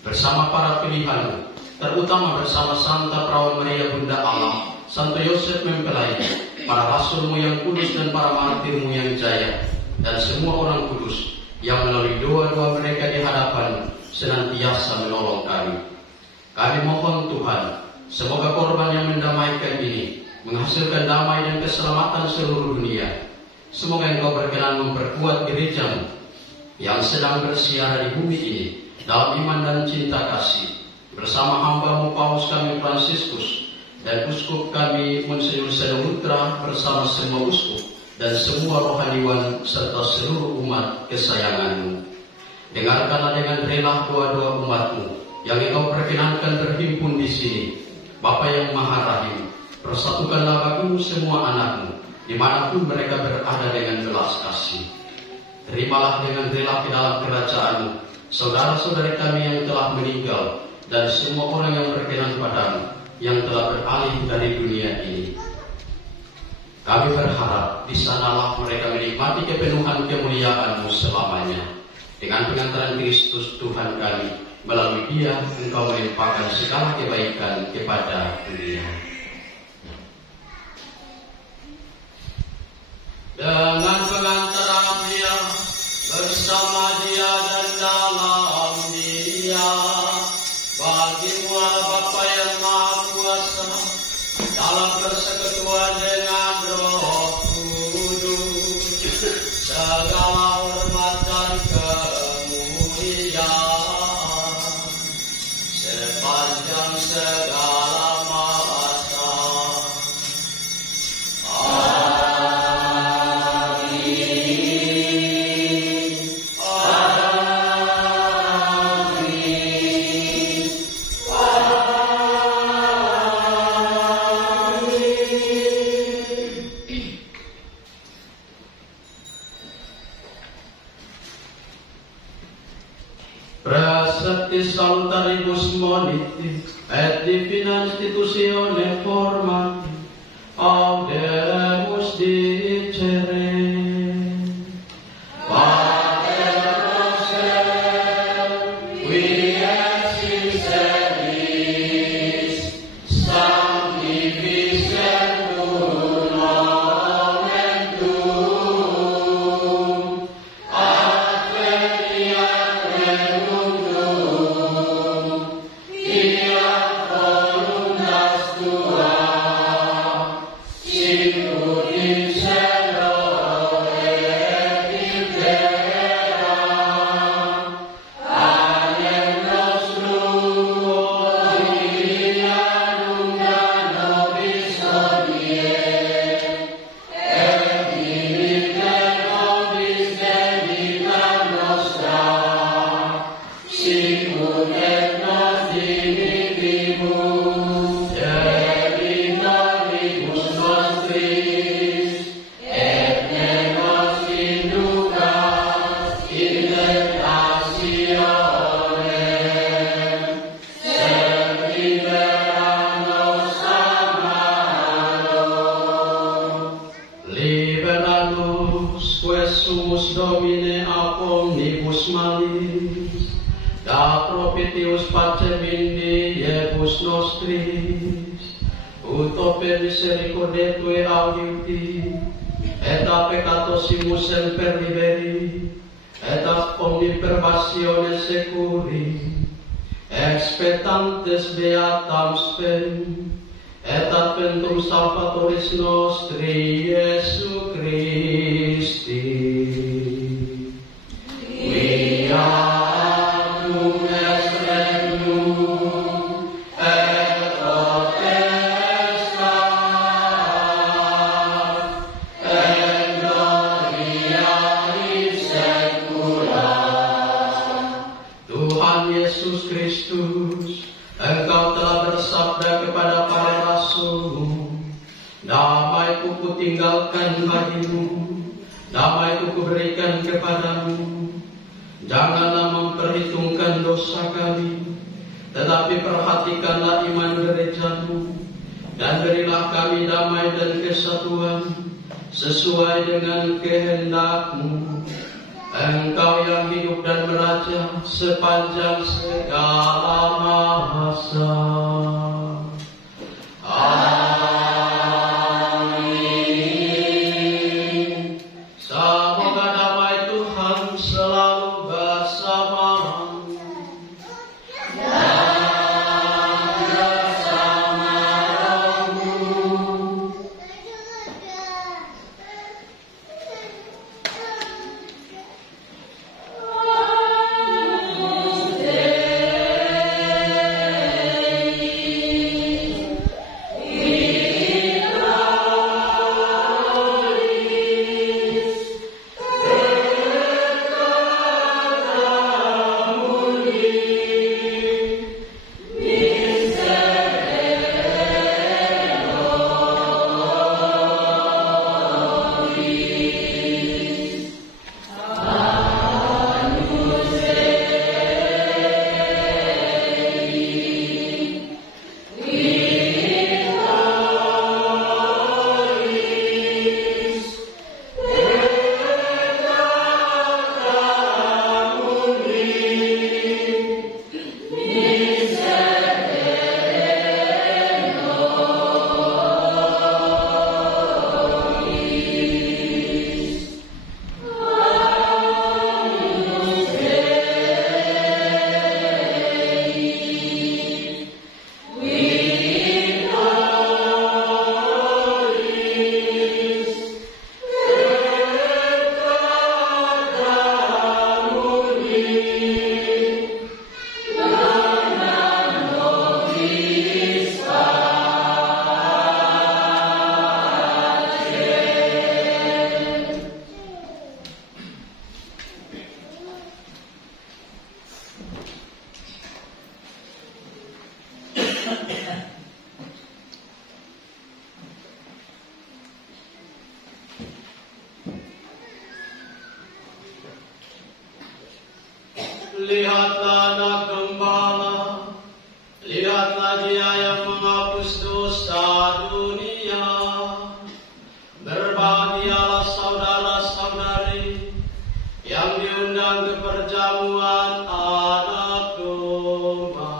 bersama para pilihan-Mu, terutama bersama Santa Perawan Maria Bunda Allah, Santo Yosef Mempelai, para rasul-Mu yang kudus dan para martir-Mu yang jaya, dan semua orang kudus yang melalui doa-doa mereka di hadapan senantiasa menolong kami. Kami mohon Tuhan, semoga korban yang mendamaikan ini menghasilkan damai dan keselamatan seluruh dunia. Semoga Engkau berkenan memperkuat gereja-Mu yang sedang bersiara di bumi ini dalam iman dan cinta kasih, bersama hamba-Mu Paus kami Fransiskus dan uskup kami Monsinyur Sedemutra, bersama semua uskup dan semua rohaniwan serta seluruh umat kesayangan-Mu. Dengarkanlah dengan rela doa-doa umat-Mu yang Engkau perkenankan terhimpun di sini. Bapa yang Maha Rahim, persatukanlah bagi-Mu semua anak-Mu, dimanapun mereka berada dengan belas kasih. Terimalah dengan rela ke dalam kerajaan-Mu saudara-saudari kami yang telah meninggal, dan semua orang yang berkenan padamu, yang telah beralih dari dunia ini. Kami berharap di sanalah mereka menikmati kepenuhan kemuliaan-Mu selamanya. Dengan pengantaran Kristus Tuhan kami, melalui Dia Engkau melimpahkan segala kebaikan kepada dunia. Dengan pengantaran Dia, bersama Dia dan dalam Dia, bagi-Mu Allah Bapa yang Maha Kuasa, dalam persekutuan dengan Roh Kudus, segala hormat dan kemuliaan sepanjang segala masa. Amin. Amin. Praceptis salutaribus moniti et divina institutione formati audemus dicere. Pater noster, qui ex in celis, sanctificetur nomen tuum, adveniat regnum tuum, fiat voluntas quae sumus Domine ab omnibus malis, da propitius pacem indi iebus nostris, ut per misericordia Tue audiuti, et a peccatosimus semper liberi, et ab omni pervasione securi, expectantes beatam spem, et adventum Salvatoris nostri Iesu Christi. Viatum est regnum, et potestas, et gloria in saecula. Tuhan Yesus Kristus, Engkau telah bersabda kepada para rasul-Mu, damai-Ku kutinggalkan bagimu, damai-Ku kuberikan kepadamu. Janganlah memperhitungkan dosa kami, tetapi perhatikanlah iman gereja-Mu, dan berilah kami damai dan kesatuan sesuai dengan kehendak-Mu. Engkau yang hidup dan meraja sepanjang segala masa. Amin. Semoga damai Tuhan selalu bersamamu. Lihatlah anak gembala, lihatlah Dia yang menghapus dosa dunia. Berbahagialah saudara-saudari yang diundang ke perjamuan anak domba.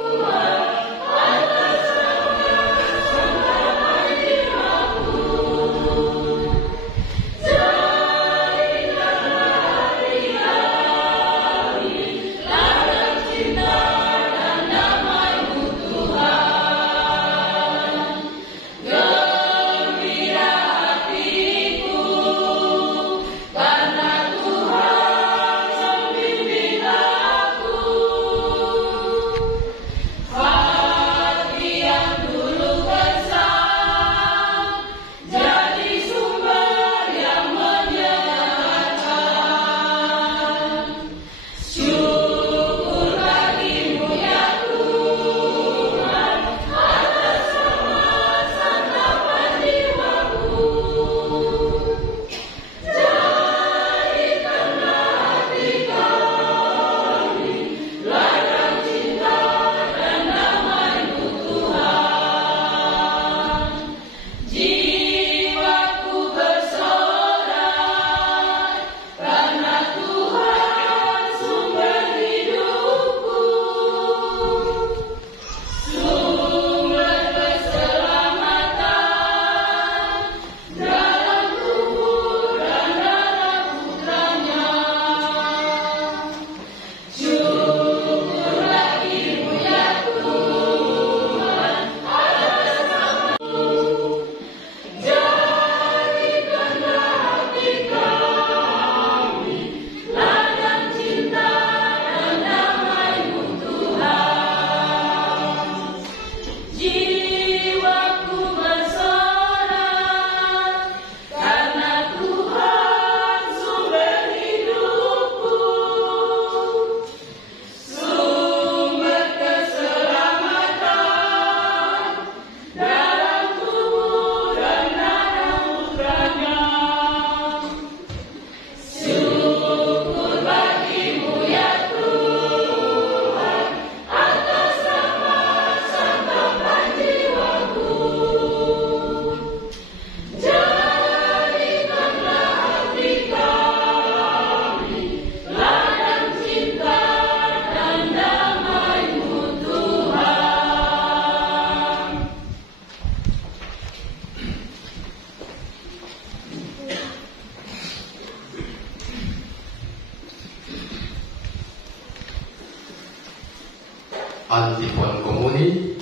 Tuhan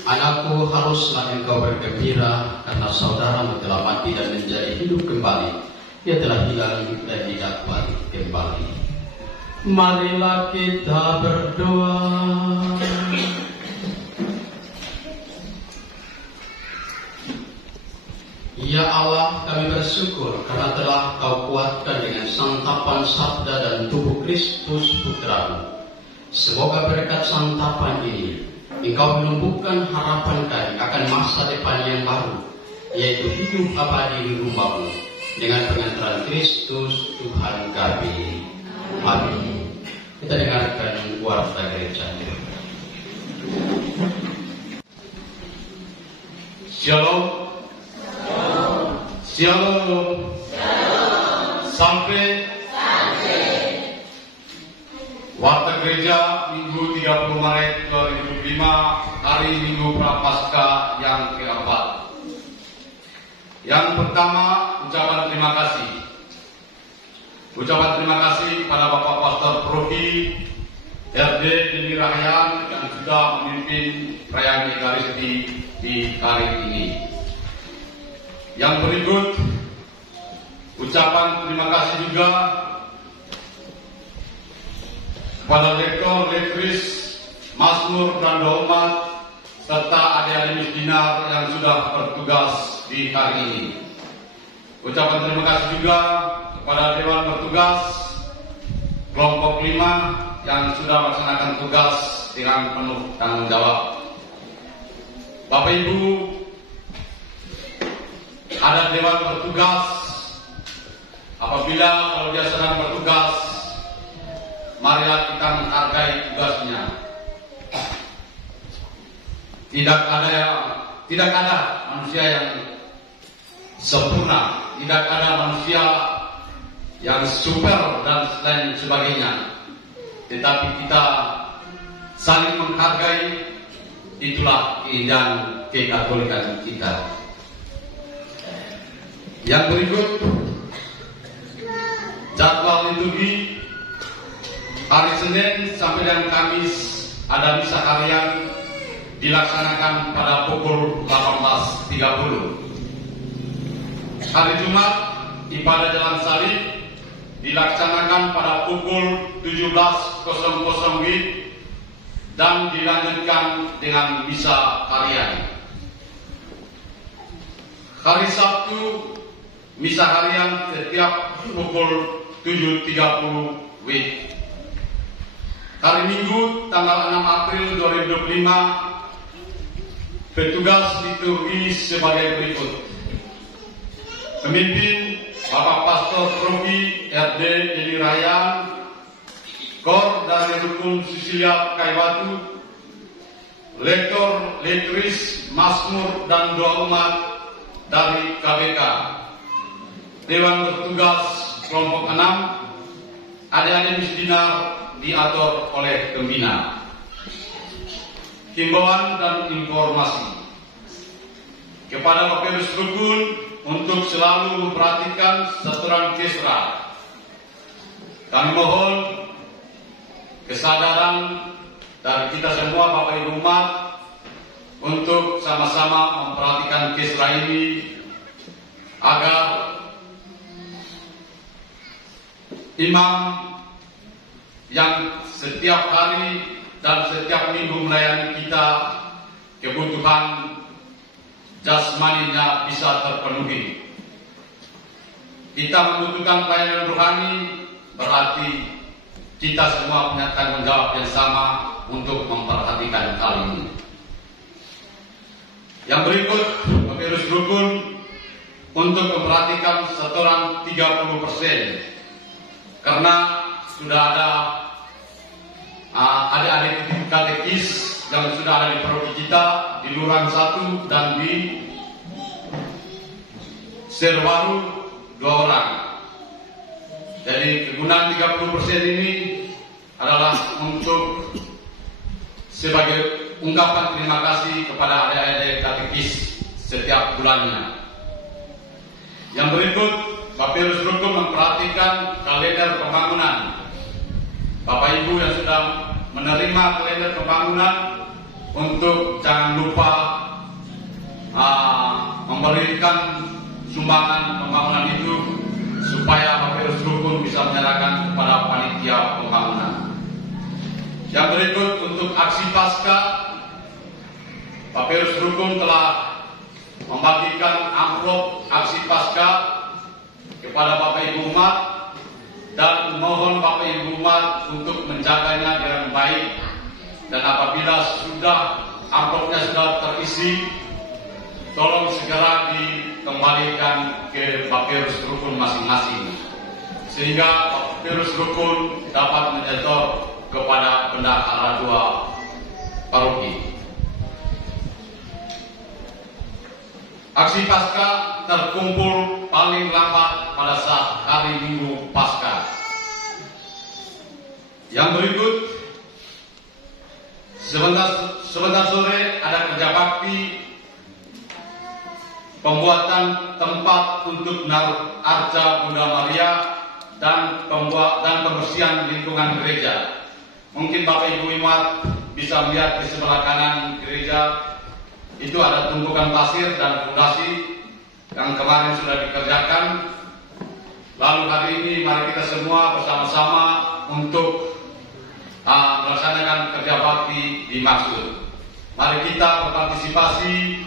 anakku, haruslah engkau bergembira karena saudaramu telah mati dan menjadi hidup kembali. Ia telah hilang dan didapat kembali. Marilah kita berdoa. Ya Allah, kami bersyukur karena telah Kau kuatkan dengan santapan sabda dan tubuh Kristus Putra-Mu. Semoga berkat santapan ini Engkau menumbuhkan harapan kami akan masa depan yang baru, yaitu hidup abadi di rumah-Mu dengan pengantaran Kristus Tuhan kami. Amin. Kita dengarkan warta gereja. Shalom. Shalom. Sampai warta gereja Minggu 30 Maret 2005, hari Minggu Prapaskah yang keempat. Yang pertama, ucapan terima kasih. Ucapan terima kasih pada Bapak Pastor Profi RD Deni Rahyan yang sudah memimpin perayaan Ekaristi di hari ini. Yang berikut, ucapan terima kasih juga kepada lektor, lektris, Mazmur dan Domat serta adik-adik misdinar yang sudah bertugas di hari ini. Ucapan terima kasih juga kepada Dewan Bertugas kelompok 5 yang sudah melaksanakan tugas dengan penuh tanggung jawab. Bapak Ibu, ada Dewan Bertugas, apabila kalau dia sedang bertugas, marilah kita menghargai tugasnya. Tidak ada manusia yang sempurna, tidak ada manusia yang super dan lain sebagainya. Tetapi kita saling menghargai, itulah keindahan kekatolikan kita. Yang berikut, jadwal liturgi hari Senin sampai dengan Kamis ada misa harian dilaksanakan pada pukul 18.30. Hari Jumat ibadah Jalan Salib dilaksanakan pada pukul 17.00 WIB dan dilanjutkan dengan misa harian. Hari Sabtu misa harian setiap pukul 7.30 WIB. Hari Minggu tanggal 6 April 2025 petugas liturgi sebagai berikut. Pemimpin Bapak Pastor Profi RD Deni Rahyan, Kor dari Rukun Sisilia Kaibatu, Lektor, Lektris, Mazmur dan Doa Umat dari KBK, Dewan Bertugas kelompok 6, adik-adik misdinar diatur oleh pembina. Himbauan dan informasi kepada Bapak Ibu Rukun untuk selalu memperhatikan saturan kesra. Kami mohon kesadaran dari kita semua Bapak Ibu umat untuk sama-sama memperhatikan kesra ini agar imam yang setiap hari dan setiap minggu melayani kita, kebutuhan jasmaninya bisa terpenuhi. Kita membutuhkan pelayanan rohani, berarti kita semua punya tanggung jawab yang sama untuk memperhatikan hal ini. Yang berikut, Bapak Rukun untuk memperhatikan setoran 30%, karena sudah ada adik-adik katekis yang sudah ada di paroki kita di Lurahan 1 dan di Serwaru 2 orang. Jadi kegunaan 30% ini adalah untuk sebagai ungkapan terima kasih kepada adik-adik katekis setiap bulannya. Yang berikut, Bapak Rukun memperhatikan kalender pembangunan. Bapak Ibu yang sudah menerima kalender pembangunan untuk jangan lupa memberikan sumbangan pembangunan itu supaya Papirus Rukun bisa menyerahkan kepada panitia pembangunan. Yang berikut untuk aksi pasca, Papirus Rukun telah membagikan amplop aksi pasca kepada Bapak Ibu umat dan mohon Bapak Ibu umat untuk menjaganya dengan baik, dan apabila amplopnya sudah terisi, tolong segera dikembalikan ke Papirus Rukun masing-masing sehingga Papirus Rukun dapat menyetor kepada bendahara 2 paroki. Aksi pasca terkumpul paling lambat pada saat hari Minggu Pasca. Yang berikut, sebentar sore ada kerja bakti pembuatan tempat untuk menaruh arca Bunda Maria dan pembersihan lingkungan gereja. Mungkin Bapak Ibu umat bisa melihat di sebelah kanan gereja itu ada tumpukan pasir dan fondasi yang kemarin sudah dikerjakan. Lalu hari ini mari kita semua bersama-sama untuk melaksanakan kerja bakti dimaksud. Mari kita berpartisipasi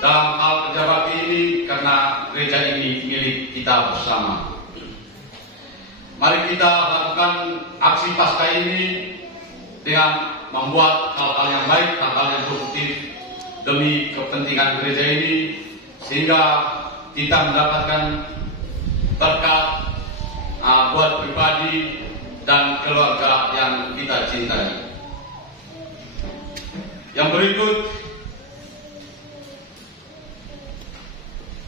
dalam hal kerja bakti ini karena gereja ini milik kita bersama. Mari kita lakukan aksi pasca ini dengan membuat hal-hal yang baik, hal-hal yang positif demi kepentingan gereja ini, sehingga kita mendapatkan berkat buat pribadi dan keluarga yang kita cintai. Yang berikut,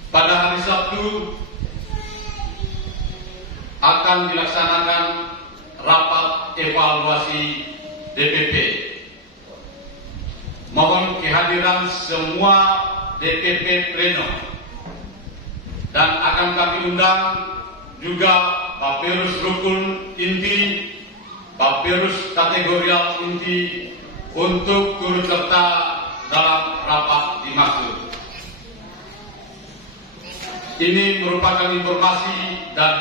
pada hari Sabtu akan dilaksanakan rapat evaluasi DPP. Mohon kehadiran semua DPP Pleno, dan akan kami undang juga Papirus Rukun inti, Papirus kategorial inti untuk turut serta dalam rapat dimaksud. Ini merupakan informasi dan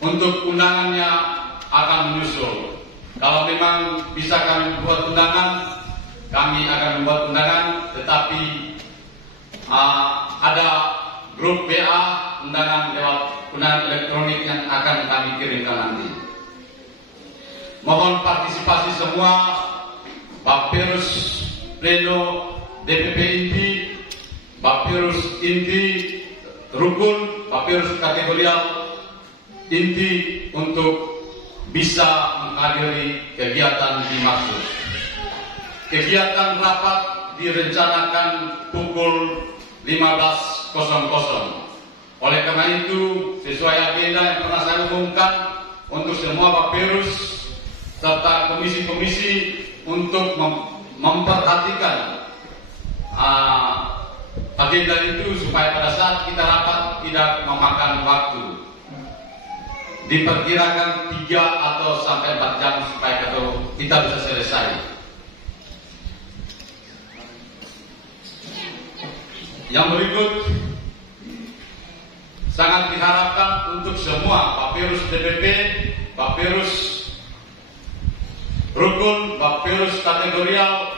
untuk undangannya akan menyusul. Kalau memang bisa kami buat undangan, kami akan membuat undangan, tetapi ada grup BA undangan lewat undangan elektronik yang akan kami kirimkan nanti. Mohon partisipasi semua Papirus Pleno DPP inti, Papirus inti Rukun, Papirus kategorial inti untuk bisa menghadiri kegiatan dimaksud. Kegiatan rapat direncanakan pukul 15.00. Oleh karena itu, sesuai agenda yang pernah saya umumkan untuk semua Papirus serta komisi-komisi untuk memperhatikan agenda itu supaya pada saat kita rapat tidak memakan waktu. Diperkirakan 3 atau sampai 4 jam supaya kita bisa selesai. Yang berikut sangat diharapkan untuk semua Papirus DPP, Papirus Rukun, Papirus kategorial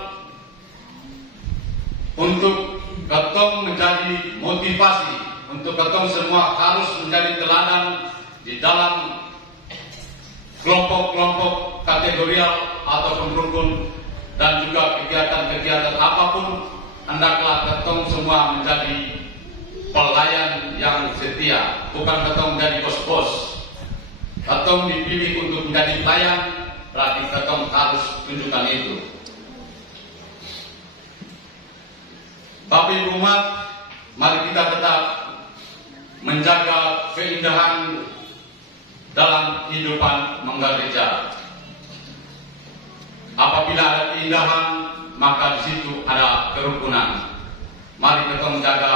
untuk ketong menjadi motivasi, untuk ketong semua harus menjadi teladan di dalam kelompok-kelompok kategorial ataupun rukun, dan juga kegiatan-kegiatan apapun. Hendaklah ketong semua menjadi pelayan yang setia, bukan ketong menjadi bos-bos. Ketong dipilih untuk menjadi pelayan, berarti ketong harus tunjukkan itu. Tapi umat, mari kita tetap menjaga keindahan dalam kehidupan menggereja. Apabila ada keindahan, maka di situ ada kerukunan. Mari kita menjaga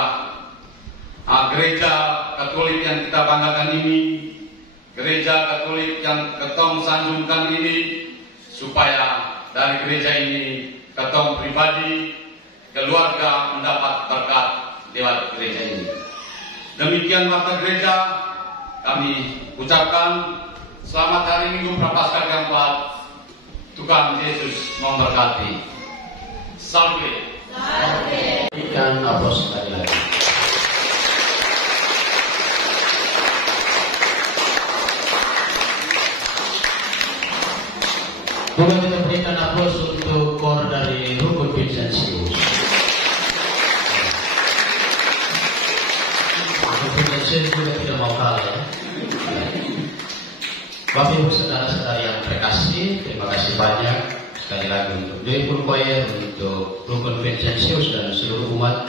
gereja Katolik yang kita banggakan ini, gereja Katolik yang ketong sanjungkan ini, supaya dari gereja ini ketong pribadi, keluarga mendapat berkat lewat gereja ini. Demikian Marta Gereja, kami ucapkan selamat hari Minggu Prapaskah keempat. Tuhan Yesus memberkati. Salve. Berikan aplaus sekali lagi. Juga kita berikan aplaus untuk kor dari Rukun Vincentius. Rukun Vincentius juga tidak mau kalah ya. Bapak Ibu saudara-saudara yang terkasih, terima kasih banyak sekali lagi untuk Dewi Choir, untuk Rukun Vincentius dan seluruh umat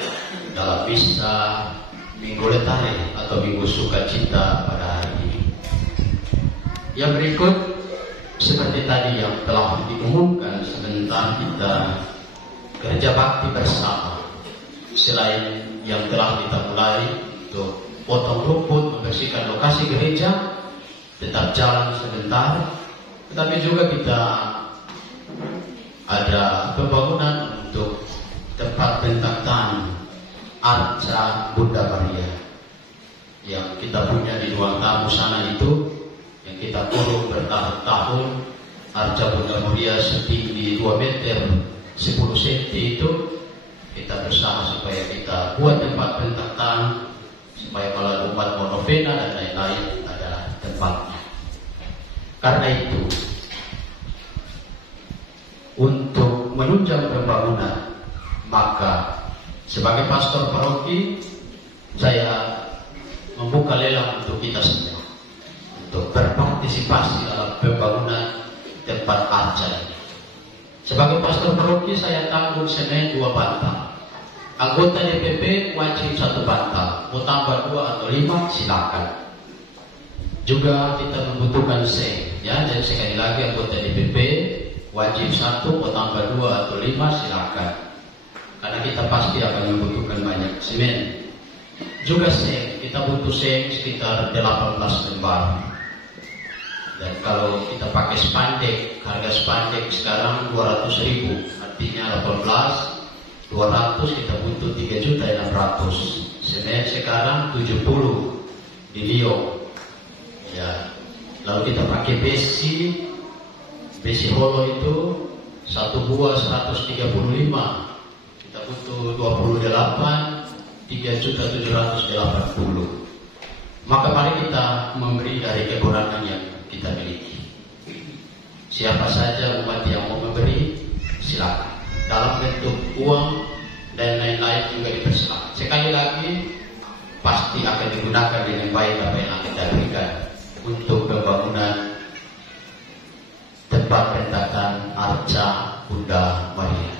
dalam misa Minggu Letare atau Minggu Sukacita pada hari ini. Yang berikut seperti tadi yang telah diumumkan, sebentar kita kerja bakti bersama. Selain yang telah kita mulai untuk potong rumput, membersihkan lokasi gereja, tetap jalan sebentar, tetapi juga kita ada pembangunan untuk tempat pentaktan Arca Bunda Maria yang kita punya di ruang tamu sana itu, yang kita kurung bertahun-tahun. Arca Bunda Maria setinggi 2 meter 10 cm itu kita berusaha supaya kita buat tempat pentaktan, supaya kalau umat mau novena dan lain-lain ada tempatnya. Karena itu, untuk menunjang pembangunan, maka sebagai pastor paroki saya membuka lelang untuk kita semua untuk berpartisipasi dalam pembangunan tempat arca ini. Sebagai pastor paroki saya tanggung semen 2 bantal. Anggota DPP wajib 1 bantal. Mau tambah 2 atau 5 silakan. Juga kita membutuhkan seng, ya. Dan sekali lagi anggota DPP wajib 1, mau tambah 2 atau 5 silakan. Karena kita pasti akan membutuhkan banyak semen. Juga seng, kita butuh seng sekitar 18 lembar. Dan kalau kita pakai spandek, harga spandek sekarang 200.000, artinya 18, 200 kita butuh 3.600.000. Semen sekarang 70 di Lyon. Ya, lalu kita pakai besi holo itu 1 buah 135. Kita butuh 28, 3.780.000. Maka mari kita memberi dari kekurangan yang kita miliki. Siapa saja umat yang mau memberi, silakan. Dalam bentuk uang dan lain-lain juga dipersilakan. Sekali lagi, pasti akan digunakan dengan baik apa yang akan kita berikan untuk pembangunan tempat pentaktan Arca Bunda Maria.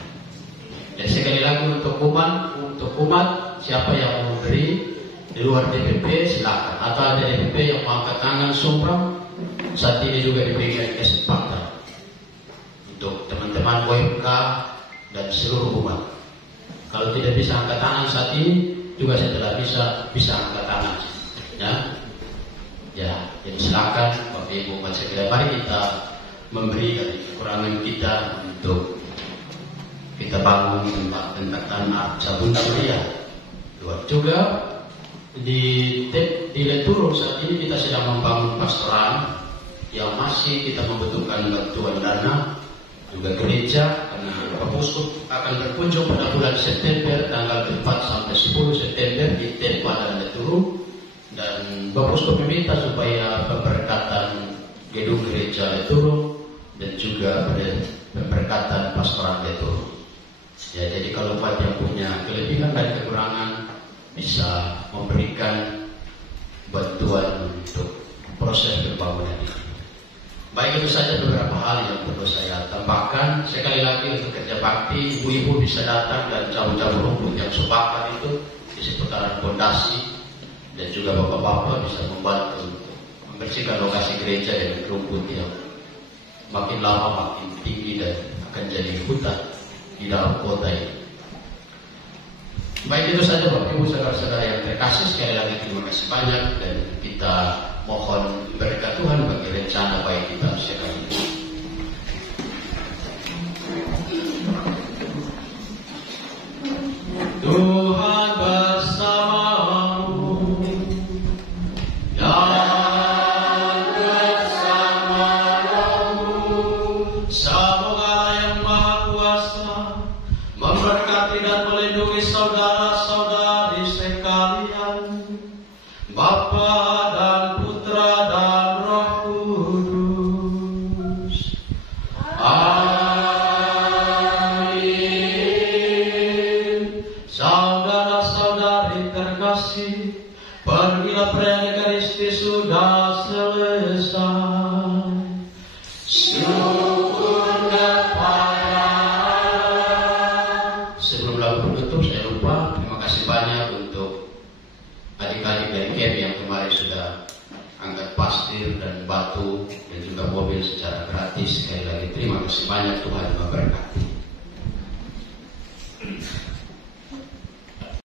Dan sekali lagi untuk umat, siapa yang mau memberi di luar DPP silakan. Atau ada DPP yang mau angkat tangan sumbang, saat ini juga diberikan kesempatan untuk teman-teman OMK dan seluruh umat. Kalau tidak bisa angkat tangan saat ini, juga setelah bisa angkat tangan. Ya, jadi silakan Bapak Ibu umat sekalian, mari kita memberi dari kekurangan kita untuk kita bangun tempat pentaktan Arca Bunda Maria. Juga di Leturu saat ini kita sedang membangun pastoran yang masih kita membutuhkan bantuan dana. Juga gereja, karena Bapak Uskup akan berkunjung pada bulan September tanggal 4 sampai 10 September di Padang Leturu, dan Bapak Uskup meminta supaya pemberkatan gedung gereja Leturu dan juga pemberkatan pastoran Leturu. Ya, jadi kalau umat yang punya kelebihan dan kekurangan bisa memberikan bantuan untuk proses pembangunan ini. Baik, itu saja beberapa hal yang perlu saya tambahkan. Sekali lagi untuk kerja bakti, ibu-ibu bisa datang dan cabu-cabu rumput yang sepakat itu di seputaran pondasi, dan juga bapak-bapak bisa membantu untuk membersihkan lokasi gereja dengan rumput yang makin lama makin tinggi dan akan jadi hutan di dalam kota ini. Baik, itu saja Bapak Ibu saudara-saudara yang terkasih. Sekali lagi terima kasih banyak, dan kita mohon berkat Tuhan bagi rencana baik kita sekali. dan melindungi saudara-saudari sekalian, Bapa dan Putra dan Roh Kudus. Amin. Saudara-saudari terkasih, pergilah perayaan Ekaristi sudah selesai. Syukur kepada Allah. Sebelum lagu penutup, saya lupa terima kasih banyak untuk adik-adik dari camp yang kemarin sudah angkat pasir dan batu dan juga mobil secara gratis. Sekali lagi terima kasih banyak, Tuhan memberkati.